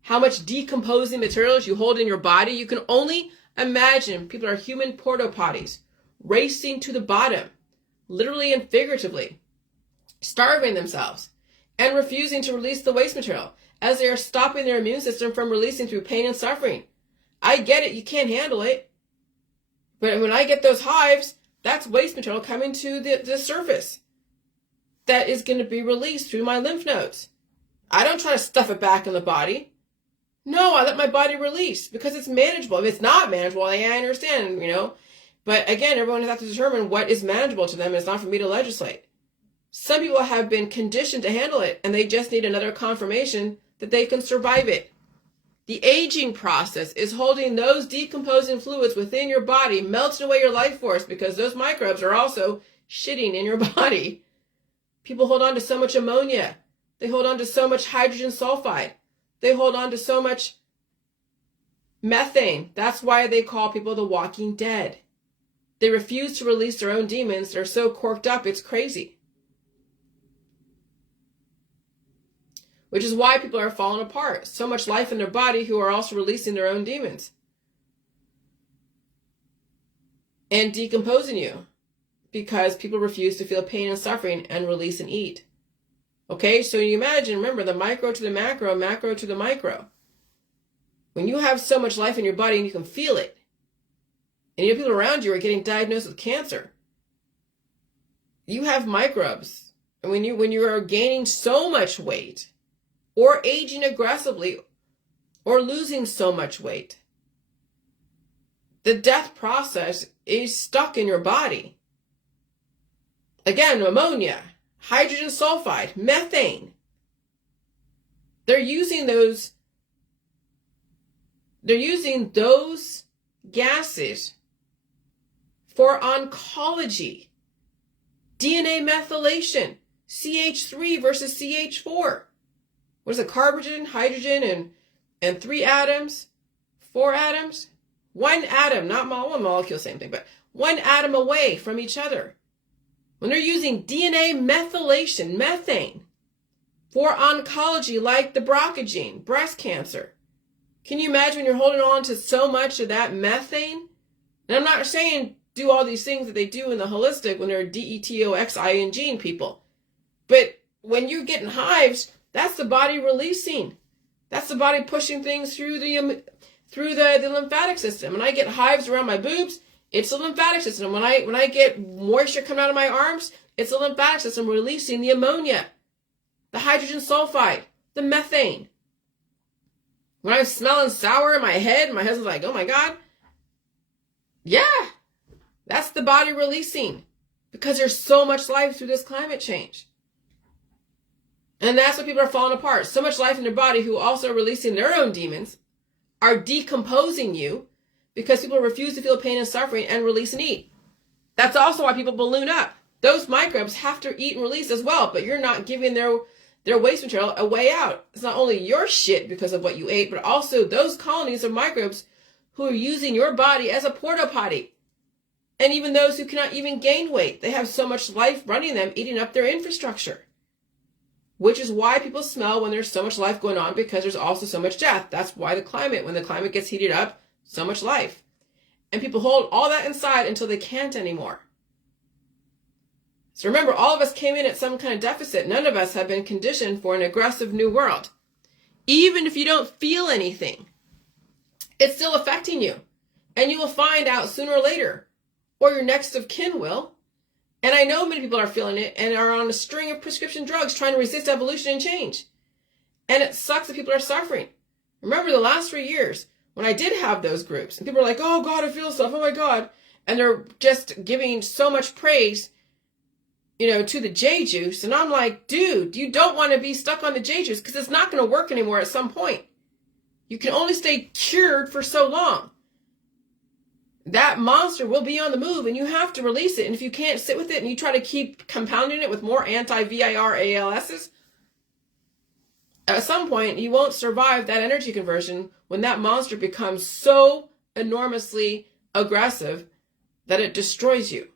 How much decomposing materials you hold in your body? You can only imagine people are human porta potties racing to the bottom, literally and figuratively, starving themselves and refusing to release the waste material as they are stopping their immune system from releasing through pain and suffering. I get it. You can't handle it. But when I get those hives, that's waste material coming to the surface that is going to be released through my lymph nodes. I don't try to stuff it back in the body. No, I let my body release because it's manageable. If it's not manageable, I understand, But again, everyone has to determine what is manageable to them. It's not for me to legislate. Some people have been conditioned to handle it, and they just need another confirmation that they can survive it. The aging process is holding those decomposing fluids within your body, melting away your life force, because those microbes are also shitting in your body. People hold on to so much ammonia. They hold on to so much hydrogen sulfide. They hold on to so much methane. That's why they call people the walking dead. They refuse to release their own demons. They're so corked up, it's crazy. Which is why people are falling apart. So much life in their body who are also releasing their own demons. And decomposing you. Because people refuse to feel pain and suffering and release and eat. Okay, so you imagine, remember, the micro to the macro, macro to the micro. When you have so much life in your body and you can feel it, and people around you are getting diagnosed with cancer, you have microbes. And when you are gaining so much weight or aging aggressively or losing so much weight, the death process is stuck in your body. Again, ammonia, hydrogen sulfide, methane. They're using those gases for oncology. DNA methylation, CH3 versus CH4. What is it? Carbon, hydrogen, and 3 atoms, 4 atoms? 1 atom, not one molecule, same thing, but 1 atom away from each other. When they're using DNA methylation, methane, for oncology like the BRCA gene, breast cancer. Can you imagine when you're holding on to so much of that methane? And I'm not saying do all these things that they do in the holistic when they're detoxin gene people. But when you're getting hives, that's the body releasing. That's the body pushing things through the lymphatic system. When I get hives around my boobs, it's the lymphatic system. When I get moisture coming out of my arms, it's the lymphatic system releasing the ammonia, the hydrogen sulfide, the methane. When I'm smelling sour in my head, my husband's like, oh my God. Yeah, that's the body releasing because there's so much life through this climate change. And that's what people are falling apart. So much life in their body who also are releasing their own demons, are decomposing you because people refuse to feel pain and suffering and release and eat. That's also why people balloon up. Those microbes have to eat and release as well, but you're not giving their waste material a way out. It's not only your shit because of what you ate, but also those colonies of microbes who are using your body as a porta potty. And even those who cannot even gain weight, they have so much life running them, eating up their infrastructure. Which is why people smell when there's so much life going on, because there's also so much death. That's why when the climate gets heated up, so much life. And people hold all that inside until they can't anymore. So remember, all of us came in at some kind of deficit. None of us have been conditioned for an aggressive new world. Even if you don't feel anything, it's still affecting you. And you will find out sooner or later, or your next of kin will. And I know many people are feeling it and are on a string of prescription drugs trying to resist evolution and change. And it sucks that people are suffering. Remember the last 3 years when I did have those groups and people are like, oh God, I feel stuff. Oh my God. And they're just giving so much praise, to the J juice. And I'm like, dude, you don't want to be stuck on the J juice because it's not going to work anymore at some point. You can only stay cured for so long. That monster will be on the move and you have to release it. And if you can't sit with it and you try to keep compounding it with more anti-VIR-ALSs, at some point you won't survive that energy conversion when that monster becomes so enormously aggressive that it destroys you.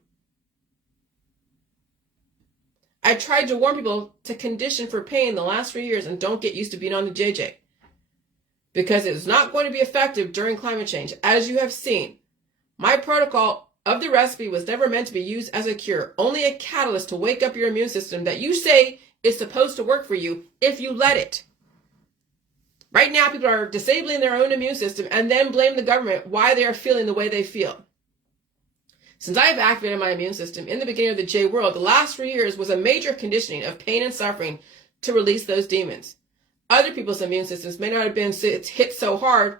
I tried to warn people to condition for pain the last 3 years and don't get used to being on the JJ. Because it is not going to be effective during climate change. As you have seen, my protocol of the recipe was never meant to be used as a cure, only a catalyst to wake up your immune system that you say is supposed to work for you if you let it. Right now, people are disabling their own immune system and then blame the government why they are feeling the way they feel. Since I have activated my immune system in the beginning of the J world, the last 3 years was a major conditioning of pain and suffering to release those demons. Other people's immune systems may not have been hit so hard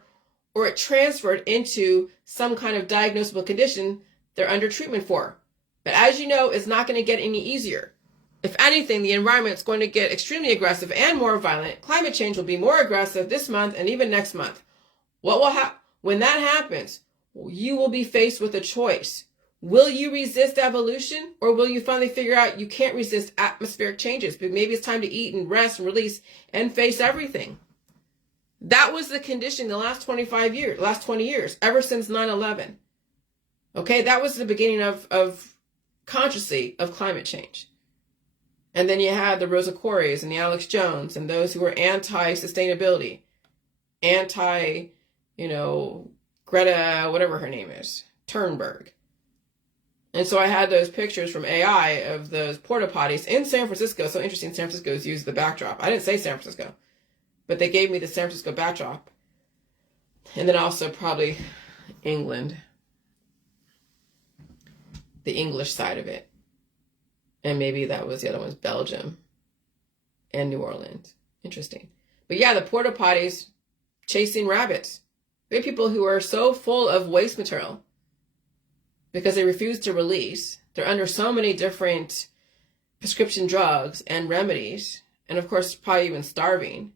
or it transferred into some kind of diagnosable condition they're under treatment for. But as you know, it's not going to get any easier. If anything, the environment's going to get extremely aggressive and more violent. Climate change will be more aggressive this month and even next month. What will happen? When that happens, you will be faced with a choice. Will you resist evolution, or will you finally figure out you can't resist atmospheric changes, but maybe it's time to eat and rest and release and face everything? That was the condition the last 20 years, ever since 9/11. Okay, that was the beginning of consciously of climate change. And then you had the Rosa Koires and the Alex Jones and those who were anti-sustainability, Greta, whatever her name is, Thunberg. And so I had those pictures from AI of those porta potties in San Francisco. So interesting, San Francisco's used the backdrop. I didn't say San Francisco, but they gave me the San Francisco backdrop. And then also probably England, the English side of it. And maybe that was the other one's Belgium and New Orleans. Interesting. But yeah, the porta potties chasing rabbits. We have people who are so full of waste material because they refuse to release. They're under so many different prescription drugs and remedies. And of course, probably even starving.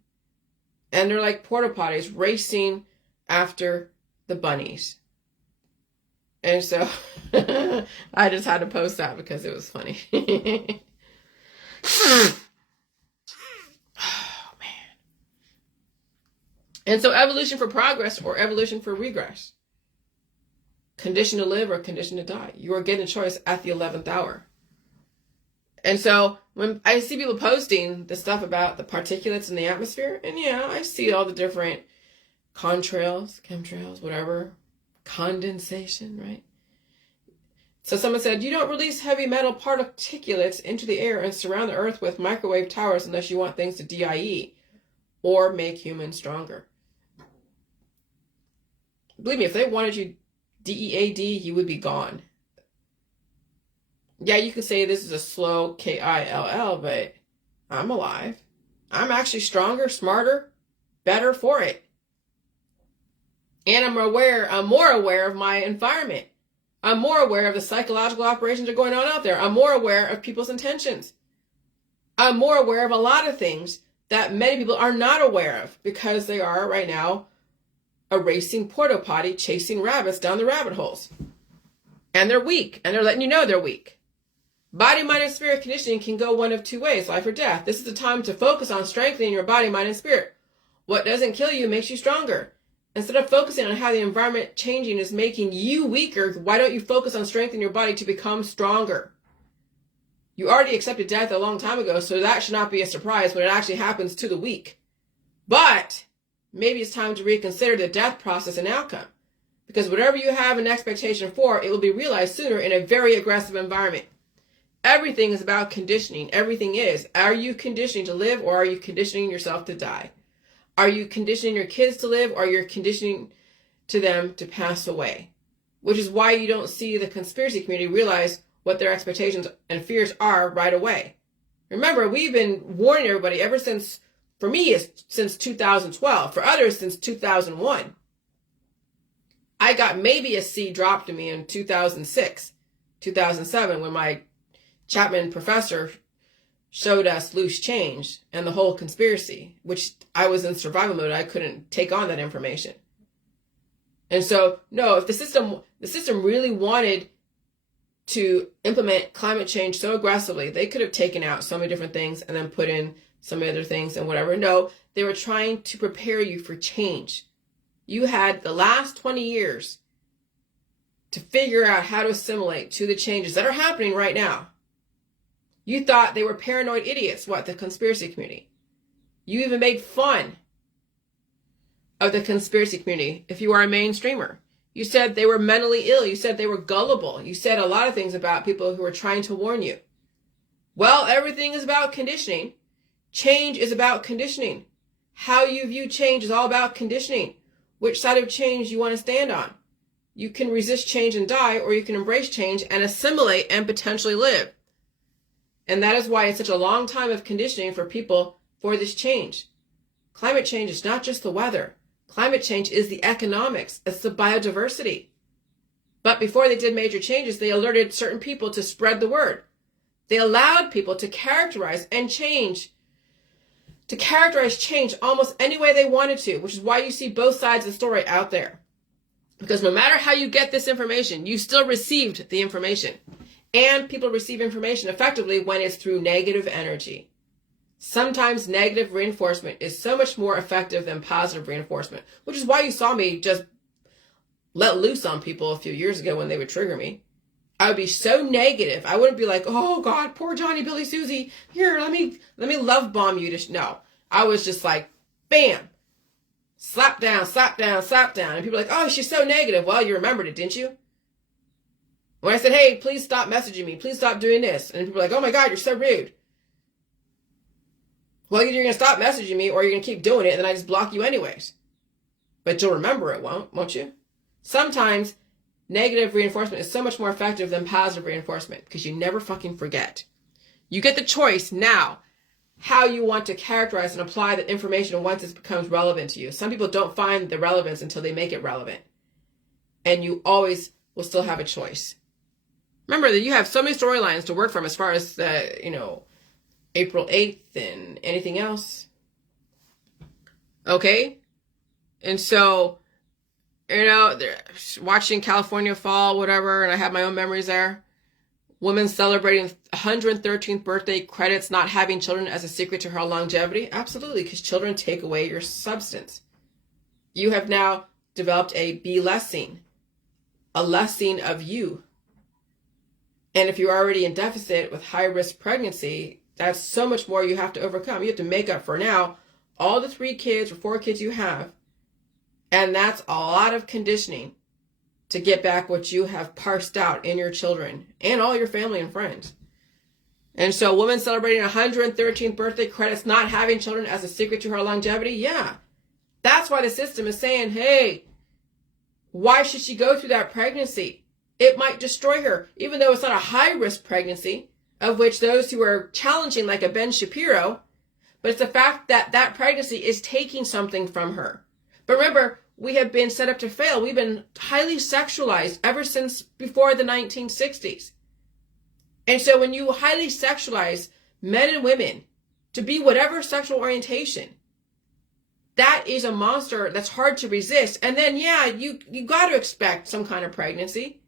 And they're like porta potties racing after the bunnies. And so I just had to post that because it was funny. Oh, man. And so evolution for progress or evolution for regress. Condition to live or condition to die. You are getting a choice at the 11th hour. And so when I see people posting the stuff about the particulates in the atmosphere, and yeah, I see all the different contrails, chemtrails, whatever, condensation, right? So someone said, you don't release heavy metal particulates into the air and surround the earth with microwave towers unless you want things to DIE or make humans stronger. Believe me, if they wanted you DEAD, you would be gone. Yeah, you could say this is a slow KILL, but I'm alive. I'm actually stronger, smarter, better for it. And I'm more aware of my environment. I'm more aware of the psychological operations that are going on out there. I'm more aware of people's intentions. I'm more aware of a lot of things that many people are not aware of because they are right now a racing porta potty chasing rabbits down the rabbit holes. And they're weak, and they're letting you know they're weak. Body, mind, and spirit conditioning can go one of two ways, life or death. This is the time to focus on strengthening your body, mind, and spirit. What doesn't kill you makes you stronger. Instead of focusing on how the environment changing is making you weaker, why don't you focus on strengthening your body to become stronger? You already accepted death a long time ago, so that should not be a surprise when it actually happens to the weak. But maybe it's time to reconsider the death process and outcome. Because whatever you have an expectation for, it will be realized sooner in a very aggressive environment. Everything is about conditioning. Everything is. Are you conditioning to live or are you conditioning yourself to die? Are you conditioning your kids to live or you're conditioning to them to pass away? Which is why you don't see the conspiracy community realize what their expectations and fears are right away. Remember, we've been warning everybody ever since, for me, it's since 2012. For others, since 2001. I got maybe a seed dropped to me in 2006, 2007, when my Chapman professor showed us loose change and the whole conspiracy, which I was in survival mode. I couldn't take on that information. And so, no, if the system really wanted to implement climate change so aggressively, they could have taken out so many different things and then put in some other things and whatever. No, they were trying to prepare you for change. You had the last 20 years to figure out how to assimilate to the changes that are happening right now. You thought they were paranoid idiots, the conspiracy community. You even made fun of the conspiracy community if you are a mainstreamer. You said they were mentally ill. You said they were gullible. You said a lot of things about people who were trying to warn you. Well, everything is about conditioning. Change is about conditioning. How you view change is all about conditioning. Which side of change you want to stand on. You can resist change and die, or you can embrace change and assimilate and potentially live. And that is why it's such a long time of conditioning for people for this change. Climate change is not just the weather. Climate change is the economics. It's the biodiversity. But before they did major changes, they alerted certain people to spread the word. They allowed people to characterize change almost any way they wanted to, which is why you see both sides of the story out there. Because no matter how you get this information, you still received the information. And people receive information effectively when it's through negative energy. Sometimes negative reinforcement is so much more effective than positive reinforcement, which is why you saw me just let loose on people a few years ago when they would trigger me. I would be so negative. I wouldn't be like, oh God, poor Johnny, Billy, Susie. Here, let me love bomb you. No, I was just like, bam, slap down, slap down, slap down. And people are like, oh, she's so negative. Well, you remembered it, didn't you? When I said, hey, please stop messaging me. Please stop doing this. And people are like, oh my God, you're so rude. Well, either you're going to stop messaging me or you're going to keep doing it and then I just block you anyways. But you'll remember it, won't you? Sometimes negative reinforcement is so much more effective than positive reinforcement because you never fucking forget. You get the choice now how you want to characterize and apply that information once it becomes relevant to you. Some people don't find the relevance until they make it relevant. And you always will still have a choice. Remember that you have so many storylines to work from as far as, April 8th and anything else. Okay? And so, watching California fall, whatever, and I have my own memories there. Women celebrating 113th birthday, credits not having children as a secret to her longevity. Absolutely, because children take away your substance. You have now developed a be-lessing, a lessing of you. And if you're already in deficit with high-risk pregnancy, that's so much more you have to overcome. You have to make up for now all the 3 kids or 4 kids you have. And that's a lot of conditioning to get back what you have parsed out in your children and all your family and friends. And so women celebrating 113th birthday, credits not having children as a secret to her longevity. Yeah, that's why the system is saying, hey, why should she go through that pregnancy? It might destroy her, even though it's not a high-risk pregnancy, of which those who are challenging, like a Ben Shapiro, but it's the fact that that pregnancy is taking something from her. But remember, we have been set up to fail. We've been highly sexualized ever since before the 1960s. And so when you highly sexualize men and women to be whatever sexual orientation, that is a monster that's hard to resist. And then, yeah, you got to expect some kind of pregnancy.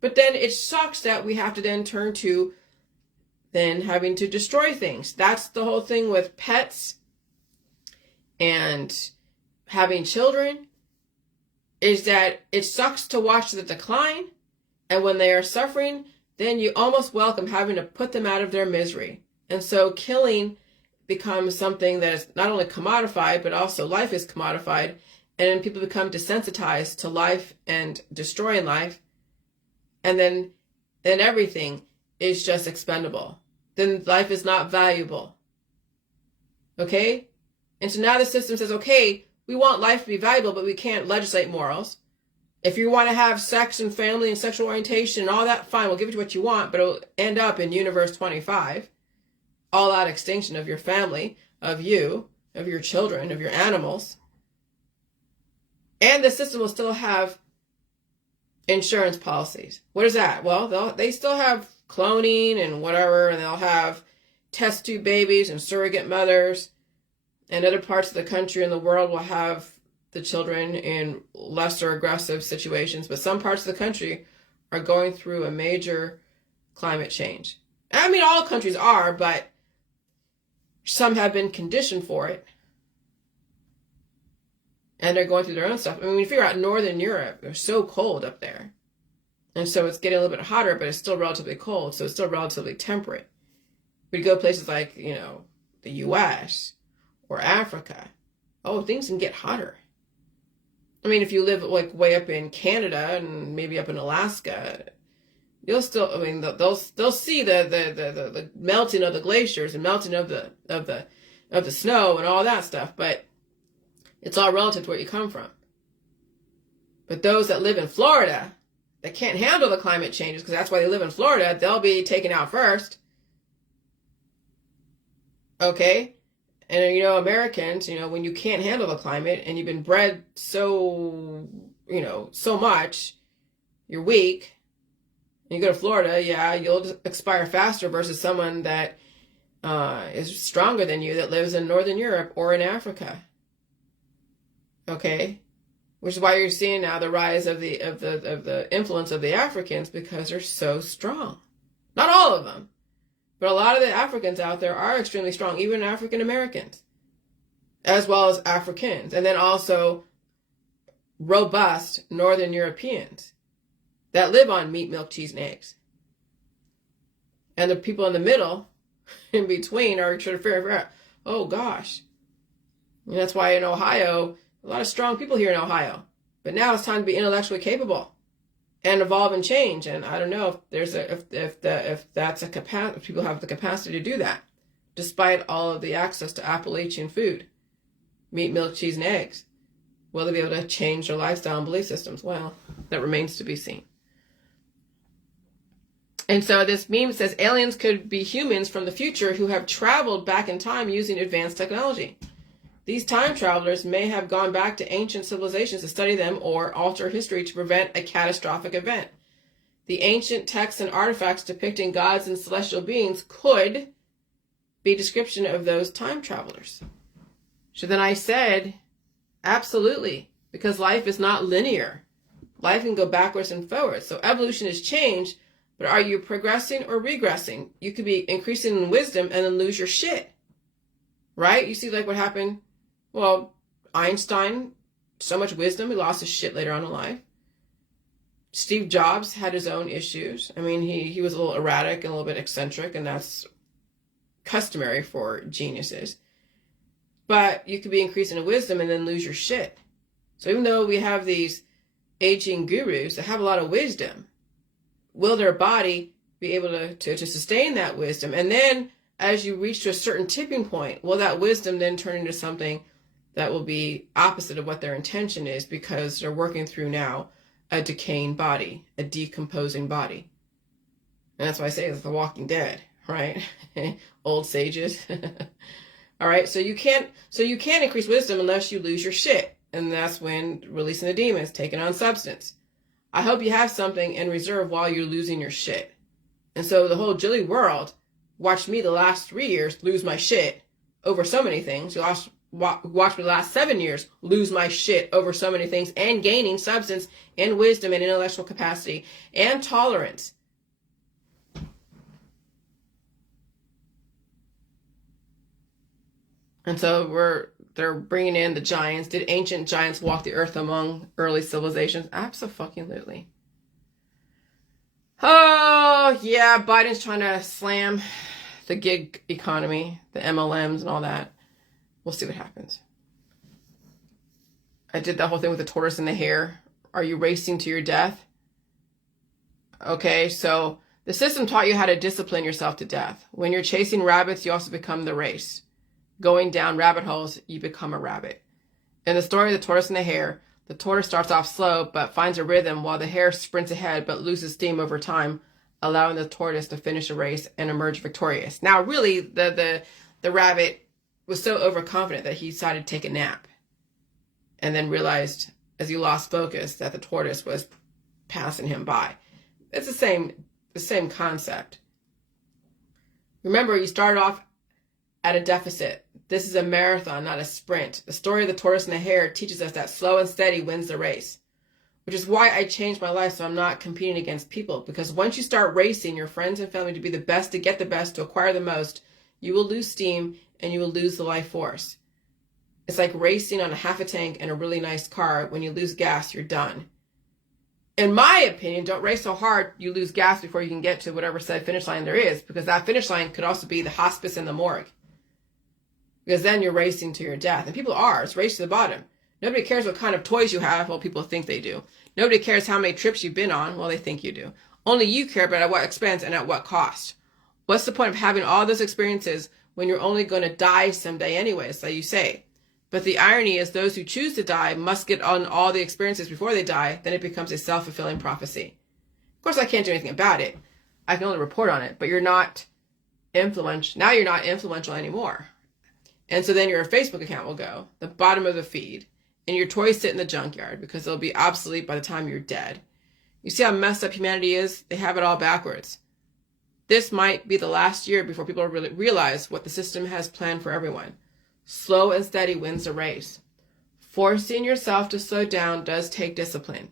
But then it sucks that we have to then turn to then having to destroy things. That's the whole thing with pets and having children, is that it sucks to watch the decline. And when they are suffering, then you almost welcome having to put them out of their misery. And so killing becomes something that is not only commodified, but also life is commodified. And then people become desensitized to life and destroying life. And then everything is just expendable. Then life is not valuable. Okay? And so now the system says, okay, we want life to be valuable, but we can't legislate morals. If you want to have sex and family and sexual orientation and all that, fine, we'll give it to what you want, but it'll end up in Universe 25. All out extinction of your family, of you, of your children, of your animals. And the system will still have insurance policies. What is that? Well, they still have cloning and whatever, and they'll have test tube babies and surrogate mothers. And other parts of the country and the world will have the children in lesser aggressive situations. But some parts of the country are going through a major climate change. I mean, all countries are, but some have been conditioned for it. And they're going through their own stuff. I mean, when you figure out Northern Europe, they're so cold up there. And so it's getting a little bit hotter, but it's still relatively cold. So it's still relatively temperate. But you go places like, the U.S., or Africa, things can get hotter. I mean, if you live like way up in Canada and maybe up in Alaska, you'll still, they'll see the melting of the glaciers and melting of the snow and all that stuff, but it's all relative to where you come from. But those that live in Florida that can't handle the climate changes, because that's why they live in Florida, they'll be taken out first. Okay? And, Americans, when you can't handle the climate and you've been bred so much, you're weak, and you go to Florida, yeah, you'll expire faster versus someone that is stronger than you that lives in Northern Europe or in Africa. Okay? Which is why you're seeing now the rise of the influence of the Africans, because they're so strong. Not all of them. But a lot of the Africans out there are extremely strong, even African Americans, as well as Africans. And then also robust Northern Europeans that live on meat, milk, cheese, and eggs. And the people in the middle, in between, are trying to figure out, oh gosh. And that's why in Ohio, a lot of strong people here in Ohio. But now it's time to be intellectually capable and evolve and change. And I don't know if that's a capacity, if people have the capacity to do that, despite all of the access to Appalachian food, meat, milk, cheese, and eggs. Will they be able to change their lifestyle and belief systems? Well, that remains to be seen. And so this meme says aliens could be humans from the future who have traveled back in time using advanced technology. These time travelers may have gone back to ancient civilizations to study them or alter history to prevent a catastrophic event. The ancient texts and artifacts depicting gods and celestial beings could be a description of those time travelers. So then I said, absolutely, because life is not linear. Life can go backwards and forwards. So evolution is change, but are you progressing or regressing? You could be increasing in wisdom and then lose your shit. Right? You see like what happened? Well, Einstein, so much wisdom, he lost his shit later on in life. Steve Jobs had his own issues. I mean, he was a little erratic and a little bit eccentric, and that's customary for geniuses. But you could be increasing in wisdom and then lose your shit. So even though we have these aging gurus that have a lot of wisdom, will their body be able to sustain that wisdom? And then as you reach to a certain tipping point, will that wisdom then turn into something that will be opposite of what their intention is, because they're working through now a decaying body, a decomposing body? And that's why I say it's the Walking Dead, right? Old sages. All right, so you can't increase wisdom unless you lose your shit. And that's when releasing the demons, taking on substance. I hope you have something in reserve while you're losing your shit. And so the whole Jilly world watched me the last 3 years lose my shit over so many things. You watched me the last 7 years lose my shit over so many things, and gaining substance and wisdom and intellectual capacity and tolerance. And so they're bringing in the giants. Did ancient giants walk the earth among early civilizations? Abso-fucking-lutely. Oh, yeah, Biden's trying to slam the gig economy, the MLMs and all that. We'll see what happens. I did that whole thing with the tortoise and the hare. Are you racing to your death? Okay, so the system taught you how to discipline yourself to death. When you're chasing rabbits, you also become the race. Going down rabbit holes, you become a rabbit. In the story of the tortoise and the hare, the tortoise starts off slow but finds a rhythm, while the hare sprints ahead but loses steam over time, allowing the tortoise to finish a race and emerge victorious. Now, really, the rabbit was so overconfident that he decided to take a nap, and then realized, as he lost focus, that the tortoise was passing him by. It's the same concept. Remember, you started off at a deficit. This is a marathon, not a sprint. The story of the tortoise and the hare teaches us that slow and steady wins the race, which is why I changed my life so I'm not competing against people. Because once you start racing your friends and family to be the best, to get the best, to acquire the most, you will lose steam and you will lose the life force. It's like racing on a half a tank in a really nice car. When you lose gas, you're done. In my opinion, don't race so hard you lose gas before you can get to whatever said finish line there is, because that finish line could also be the hospice and the morgue. Because then you're racing to your death. And people are. It's race to the bottom. Nobody cares what kind of toys you have. Well, people think they do. Nobody cares how many trips you've been on. Well, they think you do. Only you care, but at what expense and at what cost. What's the point of having all those experiences when you're only going to die someday anyways, like you say? But the irony is those who choose to die must get on all the experiences before they die. Then it becomes a self-fulfilling prophecy. Of course, I can't do anything about it. I can only report on it. But you're not influential. Now you're not influential anymore. And so then your Facebook account will go, the bottom of the feed, and your toys sit in the junkyard because they'll be obsolete by the time you're dead. You see how messed up humanity is? They have it all backwards. This might be the last year before people really realize what the system has planned for everyone. Slow and steady wins the race. Forcing yourself to slow down does take discipline.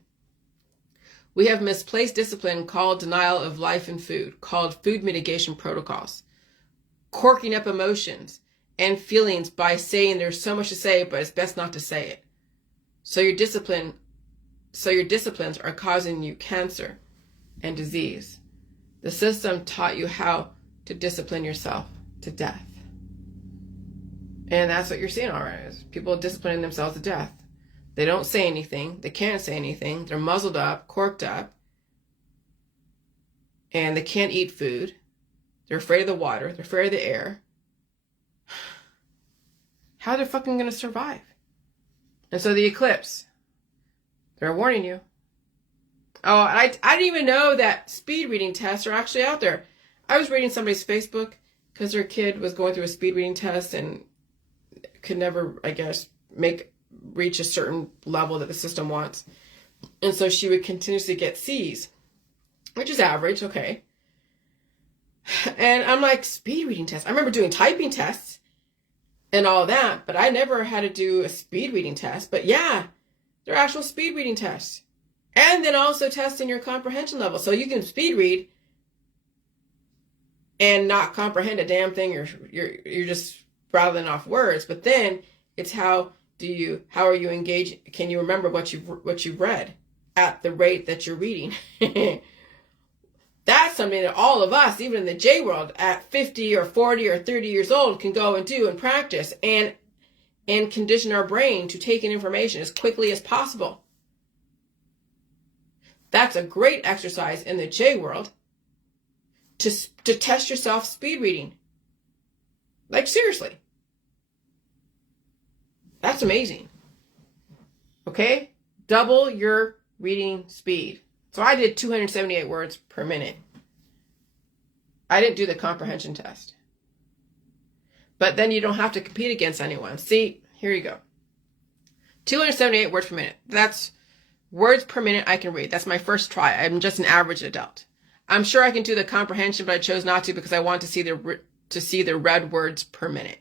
We have misplaced discipline called denial of life and food, called food mitigation protocols, corking up emotions and feelings by saying there's so much to say, but it's best not to say it. So your disciplines are causing you cancer and disease. The system taught you how to discipline yourself to death. And that's what you're seeing already, is people disciplining themselves to death. They don't say anything. They can't say anything. They're muzzled up, corked up, and they can't eat food. They're afraid of the water. They're afraid of the air. How they're fucking going to survive? And so the eclipse, they're warning you. Oh, I didn't even know that speed reading tests are actually out there. I was reading somebody's Facebook because their kid was going through a speed reading test and could never, I guess, reach a certain level that the system wants. And so she would continuously get C's, which is average, okay. And I'm like, speed reading tests. I remember doing typing tests and all that, but I never had to do a speed reading test. But yeah, they're actual speed reading tests. And then also testing your comprehension level. So you can speed read and not comprehend a damn thing. You're just rattling off words. But then it's how are you engaged? Can you remember what you've read at the rate that you're reading? That's something that all of us, even in the J world, at 50 or 40 or 30 years old, can go and do and practice and condition our brain to take in information as quickly as possible. That's a great exercise in the J world to test yourself speed reading. Like, seriously. That's amazing. Okay? Double your reading speed. So I did 278 words per minute. I didn't do the comprehension test. But then you don't have to compete against anyone. See, here you go. 278 words per minute. That's words per minute I can read. That's my first try. I'm just an average adult. I'm sure I can do the comprehension, but I chose not to because I want to see the read words per minute.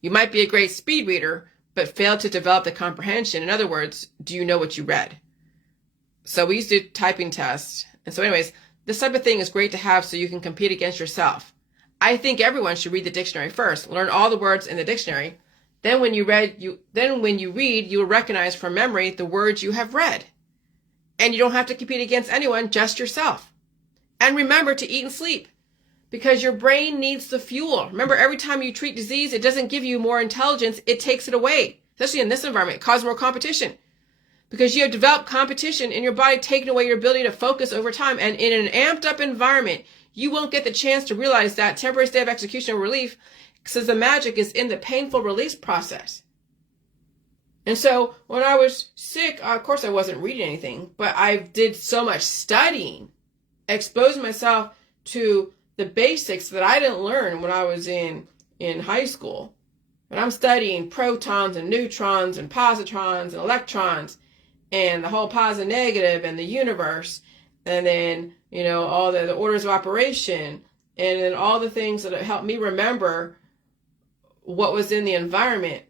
You might be a great speed reader, but fail to develop the comprehension. In other words, do you know what you read? So we used to do typing tests. And so anyways, this type of thing is great to have so you can compete against yourself. I think everyone should read the dictionary first. Learn all the words in the dictionary. Then when you read, you will recognize from memory the words you have read. And you don't have to compete against anyone, just yourself. And remember to eat and sleep because your brain needs the fuel. Remember, every time you treat disease, it doesn't give you more intelligence. It takes it away, especially in this environment. It causes more competition because you have developed competition in your body, taking away your ability to focus over time. And in an amped up environment, you won't get the chance to realize that temporary state of execution or relief, because the magic is in the painful release process. And so when I was sick, of course I wasn't reading anything, but I did so much studying, exposing myself to the basics that I didn't learn when I was in high school. But I'm studying protons and neutrons and positrons and electrons and the whole positive negative and the universe. And then, all the orders of operation and then all the things that helped me remember what was in the environment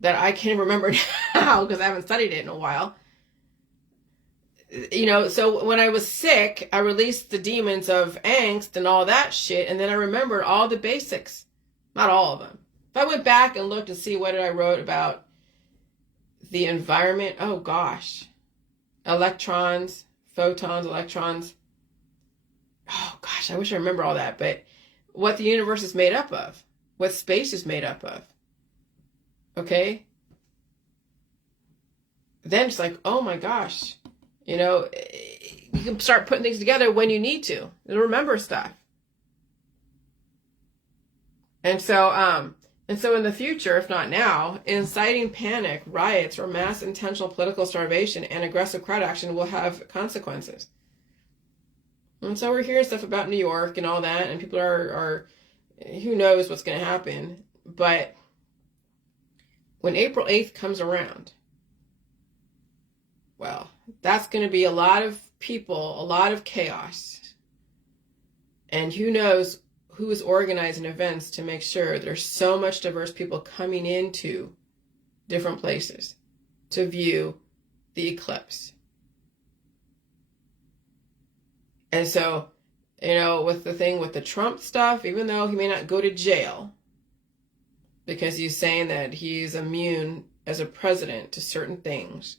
that I can't remember now because I haven't studied it in a while. So when I was sick, I released the demons of angst and all that shit. And then I remembered all the basics. Not all of them. If I went back and looked to see what I wrote about the environment, oh gosh. Electrons, photons, electrons. Oh gosh, I wish I remember all that. But what the universe is made up of. What space is made up of. Okay? Then it's like, oh my gosh. You can start putting things together when you need to remember stuff. And so in the future, if not now, inciting panic, riots, or mass intentional political starvation and aggressive crowd action will have consequences. And so we're hearing stuff about New York and all that, and people are who knows what's going to happen. But when April 8th comes around, well, that's going to be a lot of people, a lot of chaos. And who knows who is organizing events to make sure there's so much diverse people coming into different places to view the eclipse. And so, with the thing with the Trump stuff, even though he may not go to jail because he's saying that he's immune as a president to certain things,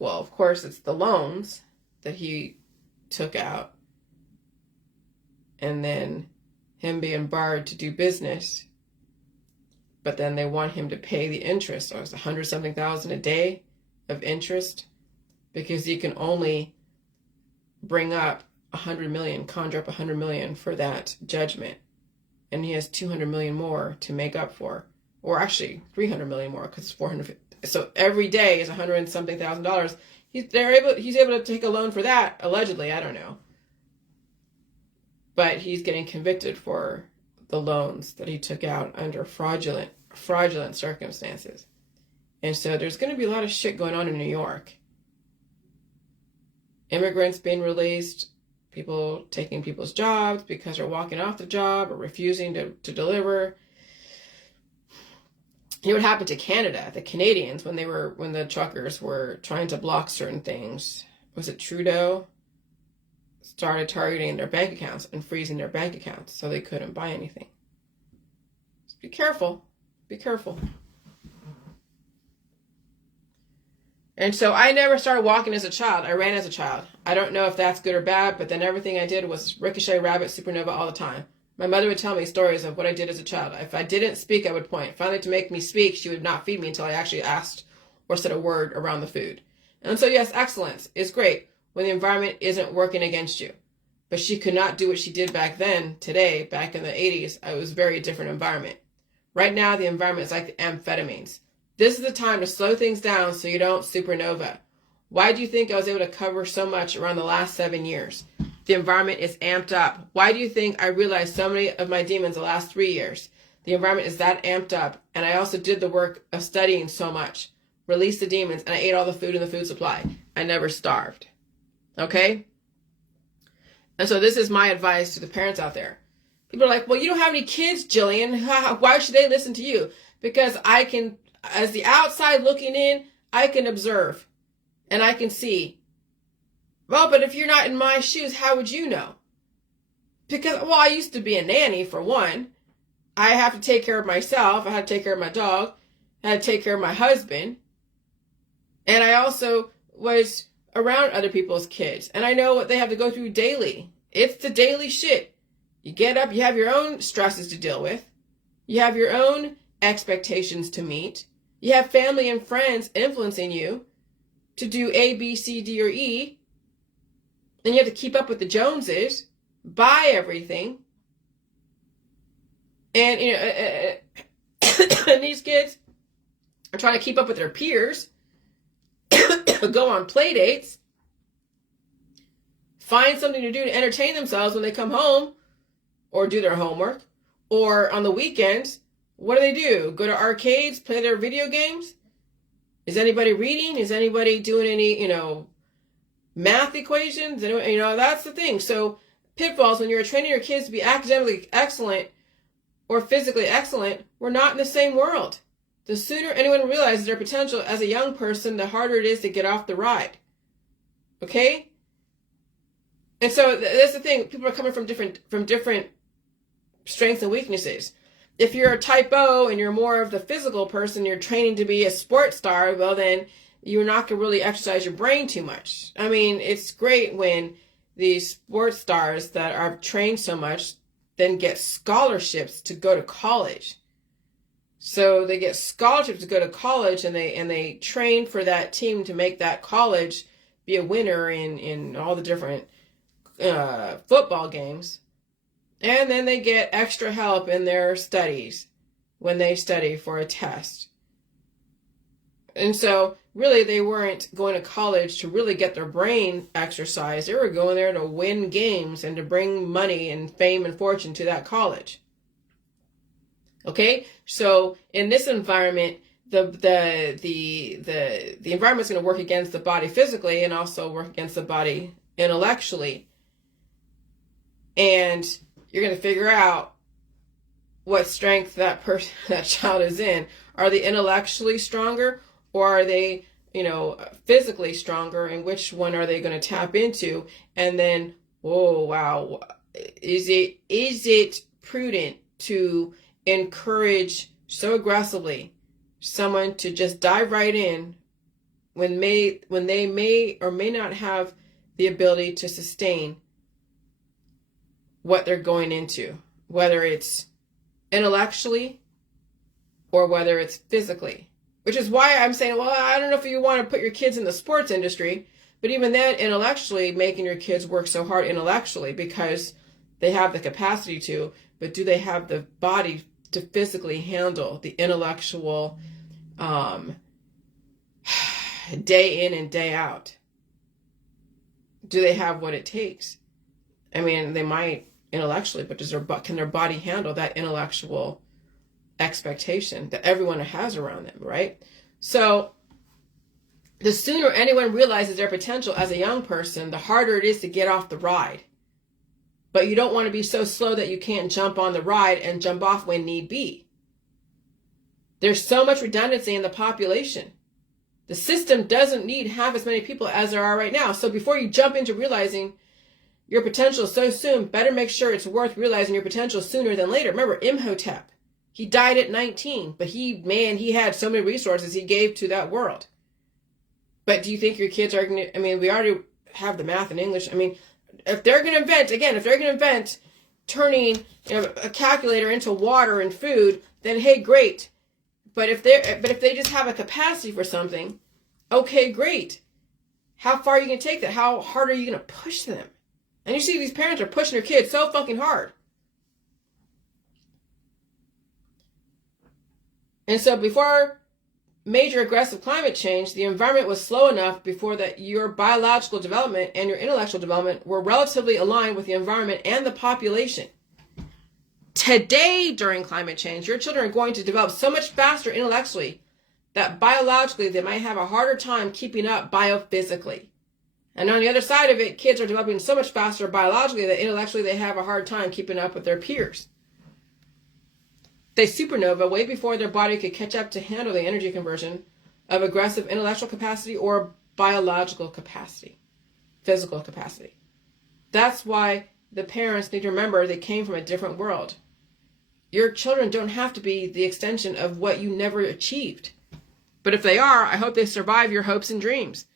of course, it's the loans that he took out and then him being barred to do business. But then they want him to pay the interest. So it's $100-something thousand a day of interest because you can only bring up 100 million, conjure up 100 million for that judgment. And he has 200 million more to make up for or actually 300 million more because it's 450. So every day is 100 and something $1,000. He's able to take a loan for that, allegedly. I don't know. But he's getting convicted for the loans that he took out under fraudulent circumstances. And so there's going to be a lot of shit going on in New York. Immigrants being released, people taking people's jobs because they're walking off the job or refusing to deliver. You know what happened to Canada, the Canadians, when the truckers were trying to block certain things. Was it Trudeau? Started targeting their bank accounts and freezing their bank accounts so they couldn't buy anything. Just be careful. Be careful. And so I never started walking as a child. I ran as a child. I don't know if that's good or bad, but then everything I did was ricochet, rabbit, supernova all the time. My mother would tell me stories of what I did as a child. If I didn't speak, I would point. Finally, to make me speak, she would not feed me until I actually asked or said a word around the food. And so, yes, excellence is great when the environment isn't working against you. But she could not do what she did back then, today, back in the 80s. It was a very different environment. Right now, the environment is like the amphetamines. This is the time to slow things down so you don't supernova. Why do you think I was able to cover so much around the last 7 years? The environment is amped up. Why do you think I realized so many of my demons the last 3 years? The environment is that amped up. And I also did the work of studying so much. Released the demons, and I ate all the food in the food supply. I never starved. Okay? And so this is my advice to the parents out there. People are like, well, you don't have any kids, Jillian. Why should they listen to you? Because I can, as the outside looking in, I can observe. And I can see. Well, but if you're not in my shoes, how would you know? Because, well, I used to be a nanny, for one. I have to take care of myself. I had to take care of my dog. I had to take care of my husband. And I also was around other people's kids. And I know what they have to go through daily. It's the daily shit. You get up, you have your own stresses to deal with. You have your own expectations to meet. You have family and friends influencing you to do A, B, C, D, or E. And you have to keep up with the Joneses, buy everything. And, you know, and these kids are trying to keep up with their peers, go on play dates, find something to do to entertain themselves when they come home, or do their homework, or on the weekends. What do? Go to arcades, play their video games? Is anybody reading? Is anybody doing any, math equations? That's the thing. So pitfalls when you're training your kids to be academically excellent or physically excellent, we're not in the same world. The sooner anyone realizes their potential as a young person, the harder it is to get off the ride. Okay? And so that's the thing. People are coming from different strengths and weaknesses. If you're a type O and you're more of the physical person, you're training to be a sports star, well then you're not going to really exercise your brain too much. I mean, it's great when these sports stars that are trained so much then get scholarships to go to college. So they get scholarships to go to college, and they train for that team to make that college be a winner in all the different football games. And then they get extra help in their studies when they study for a test. And so really they weren't going to college to really get their brain exercised. They were going there to win games and to bring money and fame and fortune to that college. Okay? So in this environment, the environment's going to work against the body physically and also work against the body intellectually. And you're going to figure out what strength that child is in. Are they intellectually stronger, or are they, physically stronger, and which one are they going to tap into? And then, oh, wow, is it prudent to encourage so aggressively someone to just dive right in when they may or may not have the ability to sustain what they're going into, whether it's intellectually or whether it's physically? Which is why I'm saying, well, I don't know if you want to put your kids in the sports industry, but even then, intellectually, making your kids work so hard intellectually because they have the capacity to, but do they have the body to physically handle the intellectual day in and day out? Do they have what it takes? I mean, they might intellectually, but can their body handle that intellectual expectation that everyone has around them, right? So the sooner anyone realizes their potential as a young person, the harder it is to get off the ride. But you don't want to be so slow that you can't jump on the ride and jump off when need be. There's so much redundancy in the population. The system doesn't need half as many people as there are right now. So before you jump into realizing your potential so soon, better make sure it's worth realizing your potential sooner than later. Remember Imhotep. He died at 19, but he had so many resources he gave to that world. But do you think your kids are going to, I mean, we already have the math and English. I mean, if they're going to invent turning a calculator into water and food, then hey, great. But if they just have a capacity for something, okay, great. How far are you going to take that? How hard are you going to push them? And you see these parents are pushing their kids so fucking hard. And so before major aggressive climate change, the environment was slow enough before that your biological development and your intellectual development were relatively aligned with the environment and the population. Today, during climate change, your children are going to develop so much faster intellectually that biologically they might have a harder time keeping up biophysically. And on the other side of it, kids are developing so much faster biologically that intellectually they have a hard time keeping up with their peers. They supernova way before their body could catch up to handle the energy conversion of aggressive intellectual capacity or biological capacity, physical capacity. That's why the parents need to remember they came from a different world. Your children don't have to be the extension of what you never achieved. But if they are, I hope they survive your hopes and dreams.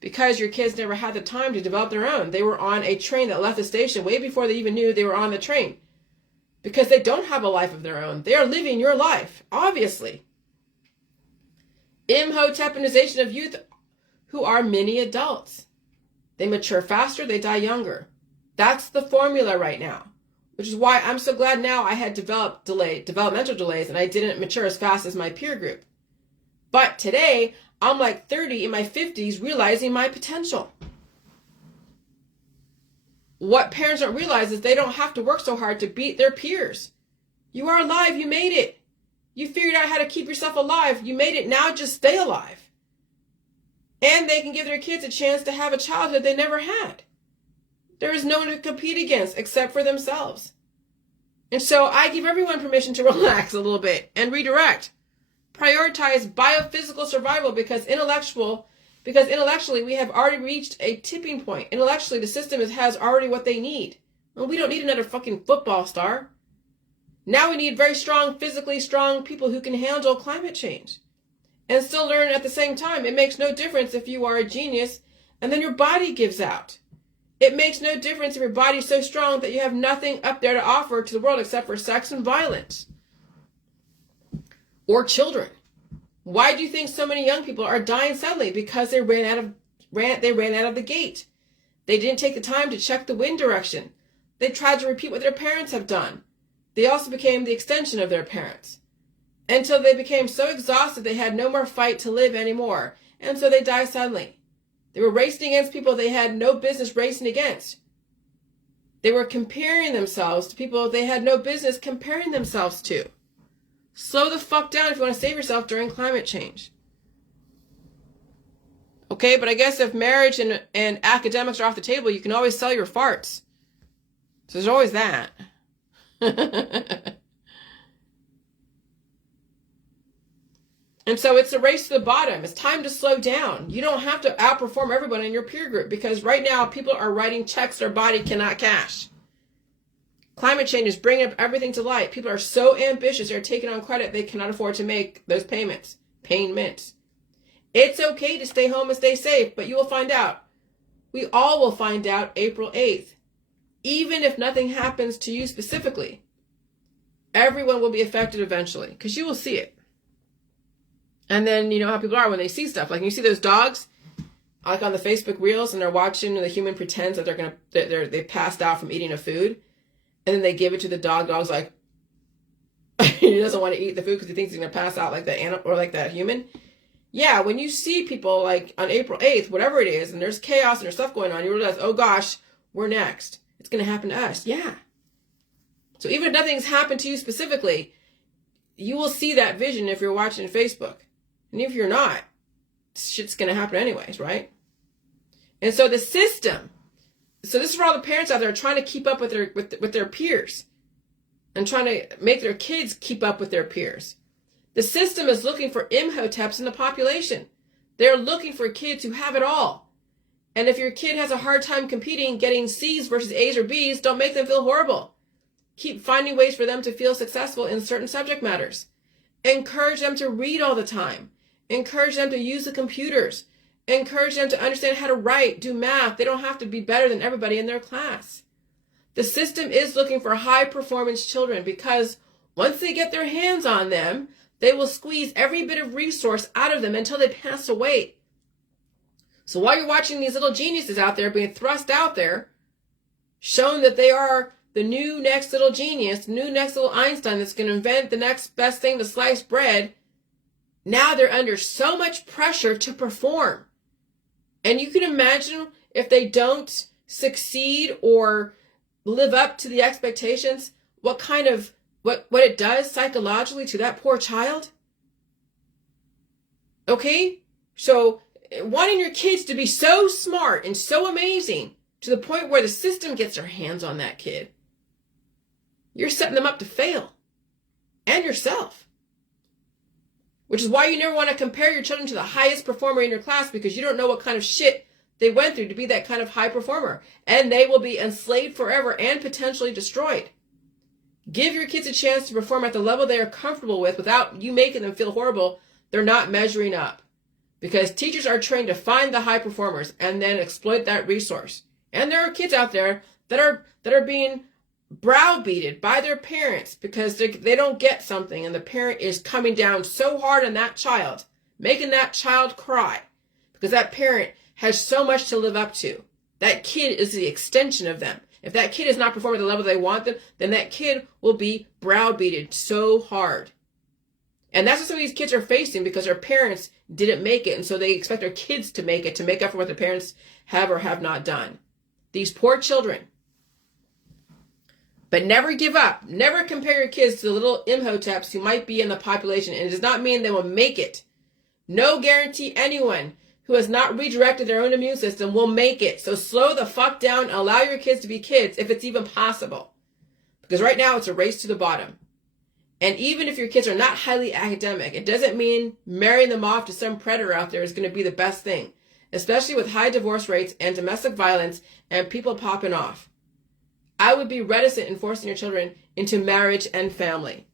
Because your kids never had the time to develop their own. They were on a train that left the station way before they even knew they were on the train. Because they don't have a life of their own. They are living your life, obviously. Imhotepinization of youth who are mini adults. They mature faster, they die younger. That's the formula right now. Which is why I'm so glad now I had developmental delays and I didn't mature as fast as my peer group. But today, I'm like 30 in my 50s realizing my potential. What parents don't realize is they don't have to work so hard to beat their peers. You are alive. You made it. You figured out how to keep yourself alive. You made it. Now just stay alive. And they can give their kids a chance to have a childhood they never had. There is no one to compete against except for themselves. And so I give everyone permission to relax a little bit and redirect. Prioritize biophysical survival because intellectually we have already reached a tipping point. Intellectually, the system has already what they need. Well, we don't need another fucking football star. Now we need very strong, physically strong people who can handle climate change and still learn at the same time. It makes no difference if you are a genius and then your body gives out. It makes no difference if your body's so strong that you have nothing up there to offer to the world except for sex and violence. Or children. Why do you think so many young people are dying suddenly? Because they ran out of the gate. They didn't take the time to check the wind direction. They tried to repeat what their parents have done. They also became the extension of their parents. Until they became so exhausted they had no more fight to live anymore. And so they died suddenly. They were racing against people they had no business racing against. They were comparing themselves to people they had no business comparing themselves to. Slow the fuck down if you want to save yourself during climate change. Okay, but I guess if marriage and academics are off the table, you can always sell your farts. So there's always that. And so it's a race to the bottom. It's time to slow down. You don't have to outperform everyone in your peer group because right now people are writing checks their body cannot cash. Climate change is bringing up everything to light. People are so ambitious, they're taking on credit they cannot afford to make those payments. It's okay to stay home and stay safe, but you will find out. We all will find out April 8th. Even if nothing happens to you specifically, everyone will be affected eventually because you will see it. And then you know how people are when they see stuff. Like you see those dogs like on the Facebook reels and they're watching and the human pretends that they passed out from eating a food. And then they give it to the dog. Dog's like, He doesn't want to eat the food because he thinks he's going to pass out like that animal or like that human. Yeah, when you see people like on April 8th, whatever it is, and there's chaos and there's stuff going on, you realize, oh gosh, we're next. It's going to happen to us. Yeah. So even if nothing's happened to you specifically, you will see that vision if you're watching Facebook. And if you're not, shit's going to happen anyways, right? And so the system, so this is for all the parents out there trying to keep up with their peers and trying to make their kids keep up with their peers. The system is looking for Imhoteps in the population. They're looking for kids who have it all. And if your kid has a hard time competing, getting C's versus A's or B's, don't make them feel horrible. Keep finding ways for them to feel successful in certain subject matters. Encourage them to read all the time. Encourage them to use the computers. Encourage them to understand how to write, do math. They don't have to be better than everybody in their class. The system is looking for high performance children because once they get their hands on them, they will squeeze every bit of resource out of them until they pass away. So while you're watching these little geniuses out there being thrust out there, shown that they are the new next little genius, new next little Einstein that's going to invent the next best thing to slice bread, now they're under so much pressure to perform. And you can imagine if they don't succeed or live up to the expectations, what it does psychologically to that poor child. Okay? So wanting your kids to be so smart and so amazing to the point where the system gets their hands on that kid, you're setting them up to fail. And yourself. Which is why you never want to compare your children to the highest performer in your class, because you don't know what kind of shit they went through to be that kind of high performer. And they will be enslaved forever and potentially destroyed. Give your kids a chance to perform at the level they are comfortable with without you making them feel horrible. They're not measuring up. Because teachers are trained to find the high performers and then exploit that resource. And there are kids out there that are being browbeated by their parents because they don't get something, and the parent is coming down so hard on that child, making that child cry because that parent has so much to live up to. That kid is the extension of them. If that kid is not performing at the level they want them, then that kid will be browbeated so hard. And that's what some of these kids are facing because their parents didn't make it, and so they expect their kids to make it to make up for what their parents have or have not done. These poor children. But never give up. Never compare your kids to the little Imhoteps who might be in the population, and it does not mean they will make it. No guarantee anyone who has not redirected their own immune system will make it. So slow the fuck down and allow your kids to be kids if it's even possible. Because right now it's a race to the bottom. And even if your kids are not highly academic, it doesn't mean marrying them off to some predator out there is going to be the best thing. Especially with high divorce rates and domestic violence and people popping off. I would be reticent in forcing your children into marriage and family.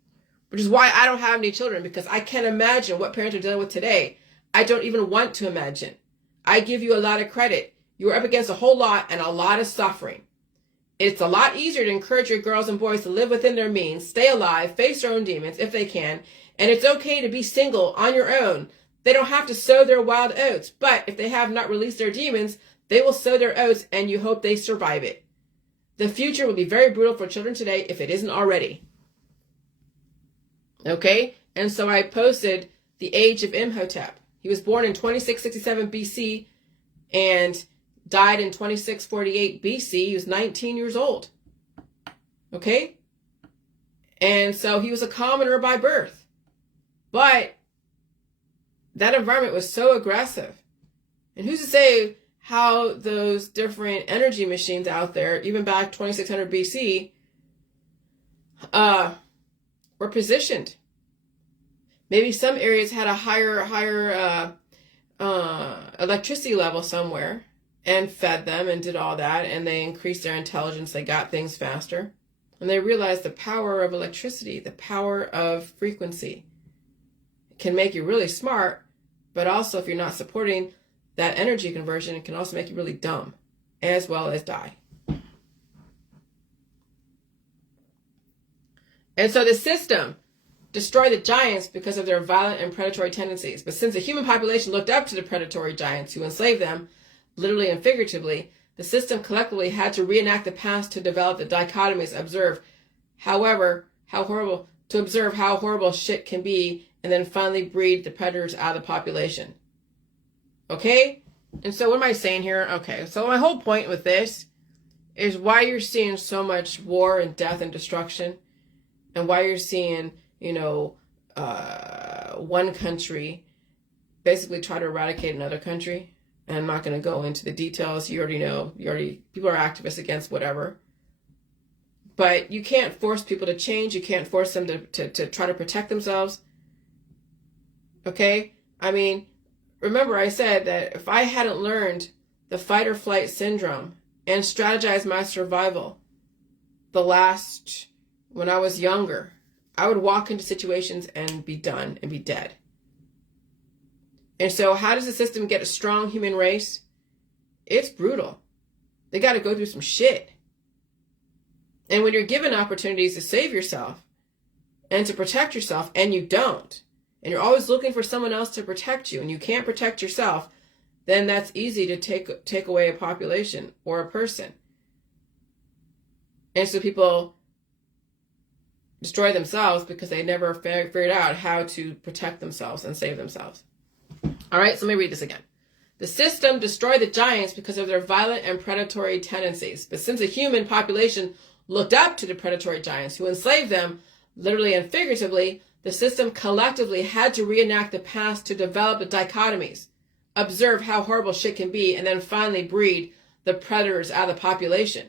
Which is why I don't have any children, because I can't imagine what parents are dealing with today. I don't even want to imagine. I give you a lot of credit. You are up against a whole lot and a lot of suffering. It's a lot easier to encourage your girls and boys to live within their means, stay alive, face their own demons if they can, and it's okay to be single on your own. They don't have to sow their wild oats, but if they have not released their demons, they will sow their oats and you hope they survive it. The future will be very brutal for children today if it isn't already. Okay? And so I posted the age of Imhotep. He was born in 2667 BC and died in 2648 BC. He was 19 years old. Okay? And so he was a commoner by birth. But that environment was so aggressive. And who's to say how those different energy machines out there, even back 2600 BC, were positioned. Maybe some areas had a higher electricity level somewhere and fed them and did all that, and they increased their intelligence, they got things faster. And they realized the power of electricity, the power of frequency can make you really smart, but also if you're not supporting that energy conversion, it can also make you really dumb, as well as die. And so the system destroyed the giants because of their violent and predatory tendencies. But since the human population looked up to the predatory giants who enslaved them, literally and figuratively, the system collectively had to reenact the past to develop the dichotomies observed. However, how horrible to observe how horrible shit can be and then finally breed the predators out of the population. Okay? And so what am I saying here? Okay, so my whole point with this is why you're seeing so much war and death and destruction, and why you're seeing, one country basically try to eradicate another country. And I'm not going to go into the details. You already know. People are activists against whatever. But you can't force people to change. You can't force them to try to protect themselves. Okay? I mean, remember I said that if I hadn't learned the fight or flight syndrome and strategized my survival when I was younger, I would walk into situations and be done and be dead. And so how does the system get a strong human race? It's brutal. They got to go through some shit. And when you're given opportunities to save yourself and to protect yourself, and you don't, and you're always looking for someone else to protect you, and you can't protect yourself, then that's easy to take away a population or a person. And so people destroy themselves because they never figured out how to protect themselves and save themselves. All right, so let me read this again. The system destroyed the giants because of their violent and predatory tendencies. But since the human population looked up to the predatory giants who enslaved them, literally and figuratively, the system collectively had to reenact the past to develop the dichotomies, observe how horrible shit can be, and then finally breed the predators out of the population.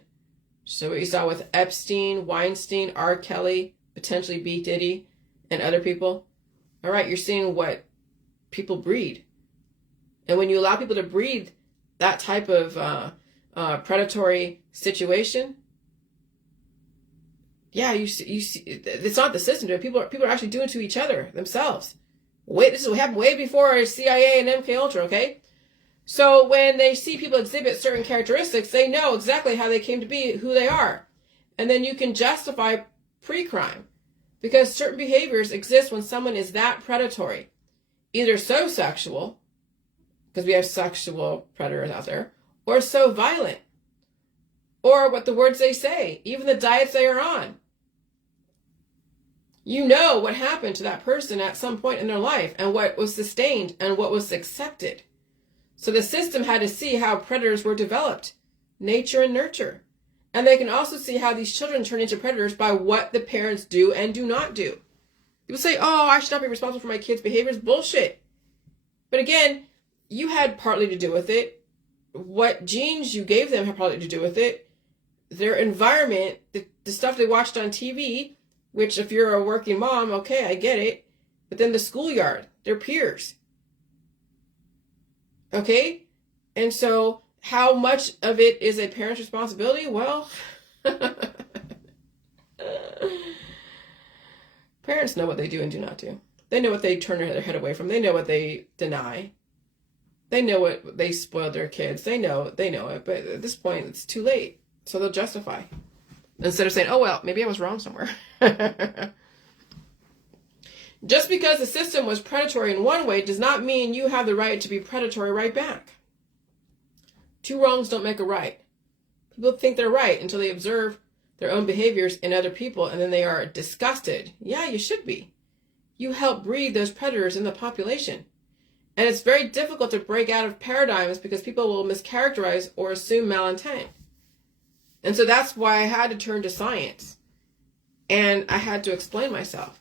So what you saw with Epstein, Weinstein, R. Kelly, potentially B. Diddy, and other people. All right, you're seeing what people breed. And when you allow people to breed that type of predatory situation, yeah, you see, it's not the system. People are actually doing it to each other themselves. This is what happened way before CIA and MK Ultra, okay? So when they see people exhibit certain characteristics, they know exactly how they came to be, who they are. And then you can justify pre-crime because certain behaviors exist when someone is that predatory. Either so sexual, because we have sexual predators out there, or so violent, or what the words they say, even the diets they are on. You know what happened to that person at some point in their life and what was sustained and what was accepted. So the system had to see how predators were developed, nature and nurture. And they can also see how these children turn into predators by what the parents do and do not do. People say, oh, I should not be responsible for my kids' behaviors. Bullshit. But again, you had partly to do with it. What genes you gave them had partly to do with it. Their environment, the stuff they watched on TV, which if you're a working mom, okay, I get it. But then the schoolyard, their peers. Okay? And so how much of it is a parent's responsibility? Well, parents know what they do and do not do. They know what they turn their head away from. They know what they deny. They know what they spoiled their kids. They know it. But at this point, it's too late. So they'll justify. Instead of saying, oh, well, maybe I was wrong somewhere. Just because the system was predatory in one way does not mean you have the right to be predatory right back. Two wrongs don't make a right. People think they're right until they observe their own behaviors in other people, and then they are disgusted. Yeah, you should be. You help breed those predators in the population. And it's very difficult to break out of paradigms because people will mischaracterize or assume malintent. And so that's why I had to turn to science. And I had to explain myself.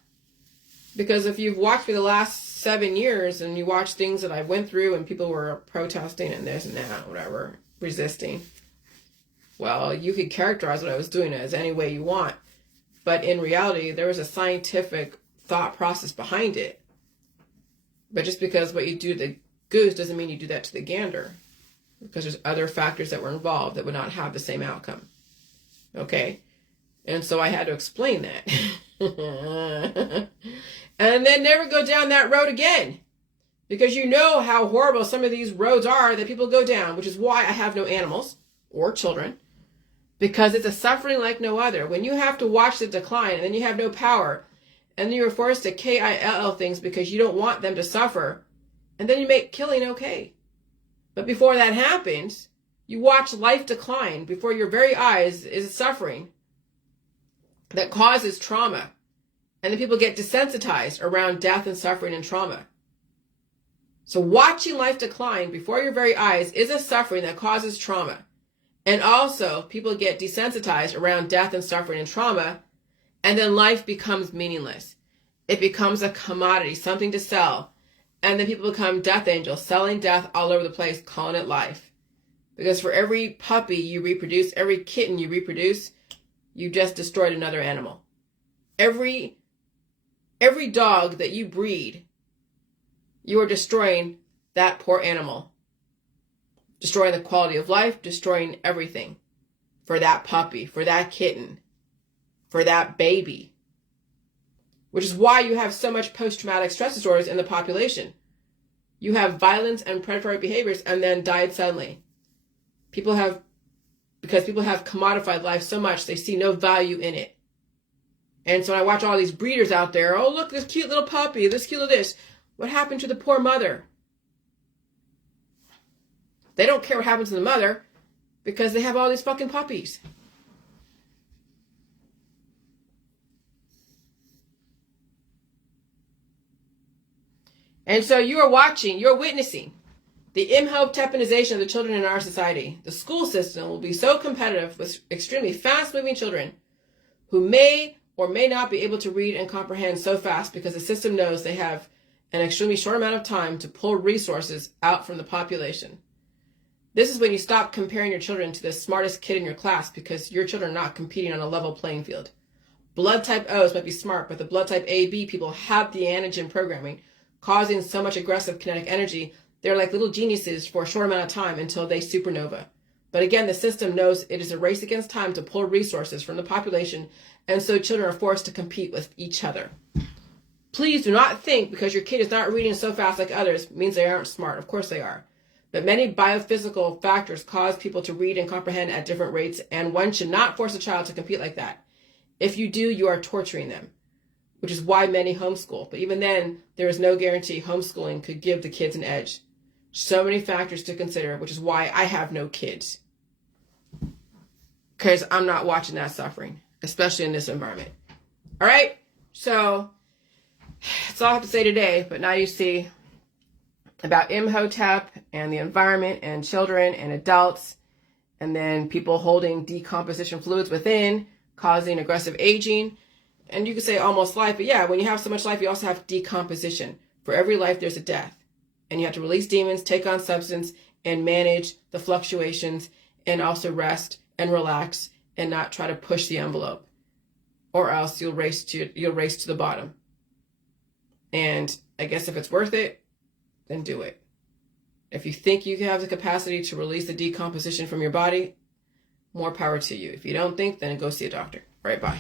Because if you've watched me the last 7 years and you watch things that I went through and people were protesting and this and that, whatever, resisting, well, you could characterize what I was doing as any way you want. But in reality, there was a scientific thought process behind it. But just because what you do to the goose doesn't mean you do that to the gander. Because there's other factors that were involved that would not have the same outcome. Okay? And so I had to explain that. And then never go down that road again. Because you know how horrible some of these roads are that people go down, which is why I have no animals or children. Because it's a suffering like no other. When you have to watch the decline and then you have no power, and then you're forced to kill things because you don't want them to suffer, and then you make killing okay. But before that happens, you watch life decline before your very eyes is suffering that causes trauma. And then people get desensitized around death and suffering and trauma. So watching life decline before your very eyes is a suffering that causes trauma. And also, people get desensitized around death and suffering and trauma, and then life becomes meaningless. It becomes a commodity, something to sell. And then people become death angels, selling death all over the place, calling it life. Because for every puppy you reproduce, every kitten you reproduce, you just destroyed another animal. Every dog that you breed, you are destroying that poor animal. Destroying the quality of life, destroying everything. For that puppy, for that kitten, for that baby. Which is why you have so much post-traumatic stress disorders in the population. You have violence and predatory behaviors and then died suddenly. Because people have commodified life so much, they see no value in it. And so I watch all these breeders out there, oh, look, this cute little puppy, this cute little this. What happened to the poor mother? They don't care what happens to the mother because they have all these fucking puppies. And so you are watching, you're witnessing the imhotepinization of the children in our society. The school system will be so competitive with extremely fast-moving children who may or may not be able to read and comprehend so fast because the system knows they have an extremely short amount of time to pull resources out from the population. This is when you stop comparing your children to the smartest kid in your class because your children are not competing on a level playing field. Blood type O's might be smart, but the blood type AB people have the antigen programming, causing so much aggressive kinetic energy. They're like little geniuses for a short amount of time until they supernova. But again, the system knows it is a race against time to pull resources from the population, and so children are forced to compete with each other. Please do not think because your kid is not reading so fast like others means they aren't smart. Of course they are. But many biophysical factors cause people to read and comprehend at different rates, and one should not force a child to compete like that. If you do, you are torturing them, which is why many homeschool. But even then, there is no guarantee homeschooling could give the kids an edge. So many factors to consider, which is why I have no kids. Because I'm not watching that suffering, especially in this environment. All right? So that's all I have to say today. But now you see about Imhotep and the environment and children and adults, and then people holding decomposition fluids within, causing aggressive aging. And you could say almost life, but yeah, when you have so much life, you also have decomposition. For every life, there's a death. And you have to release demons, take on substance, and manage the fluctuations, and also rest and relax and not try to push the envelope. Or else you'll race to the bottom. And I guess if it's worth it, then do it. If you think you have the capacity to release the decomposition from your body, more power to you. If you don't think, then go see a doctor. All right, bye.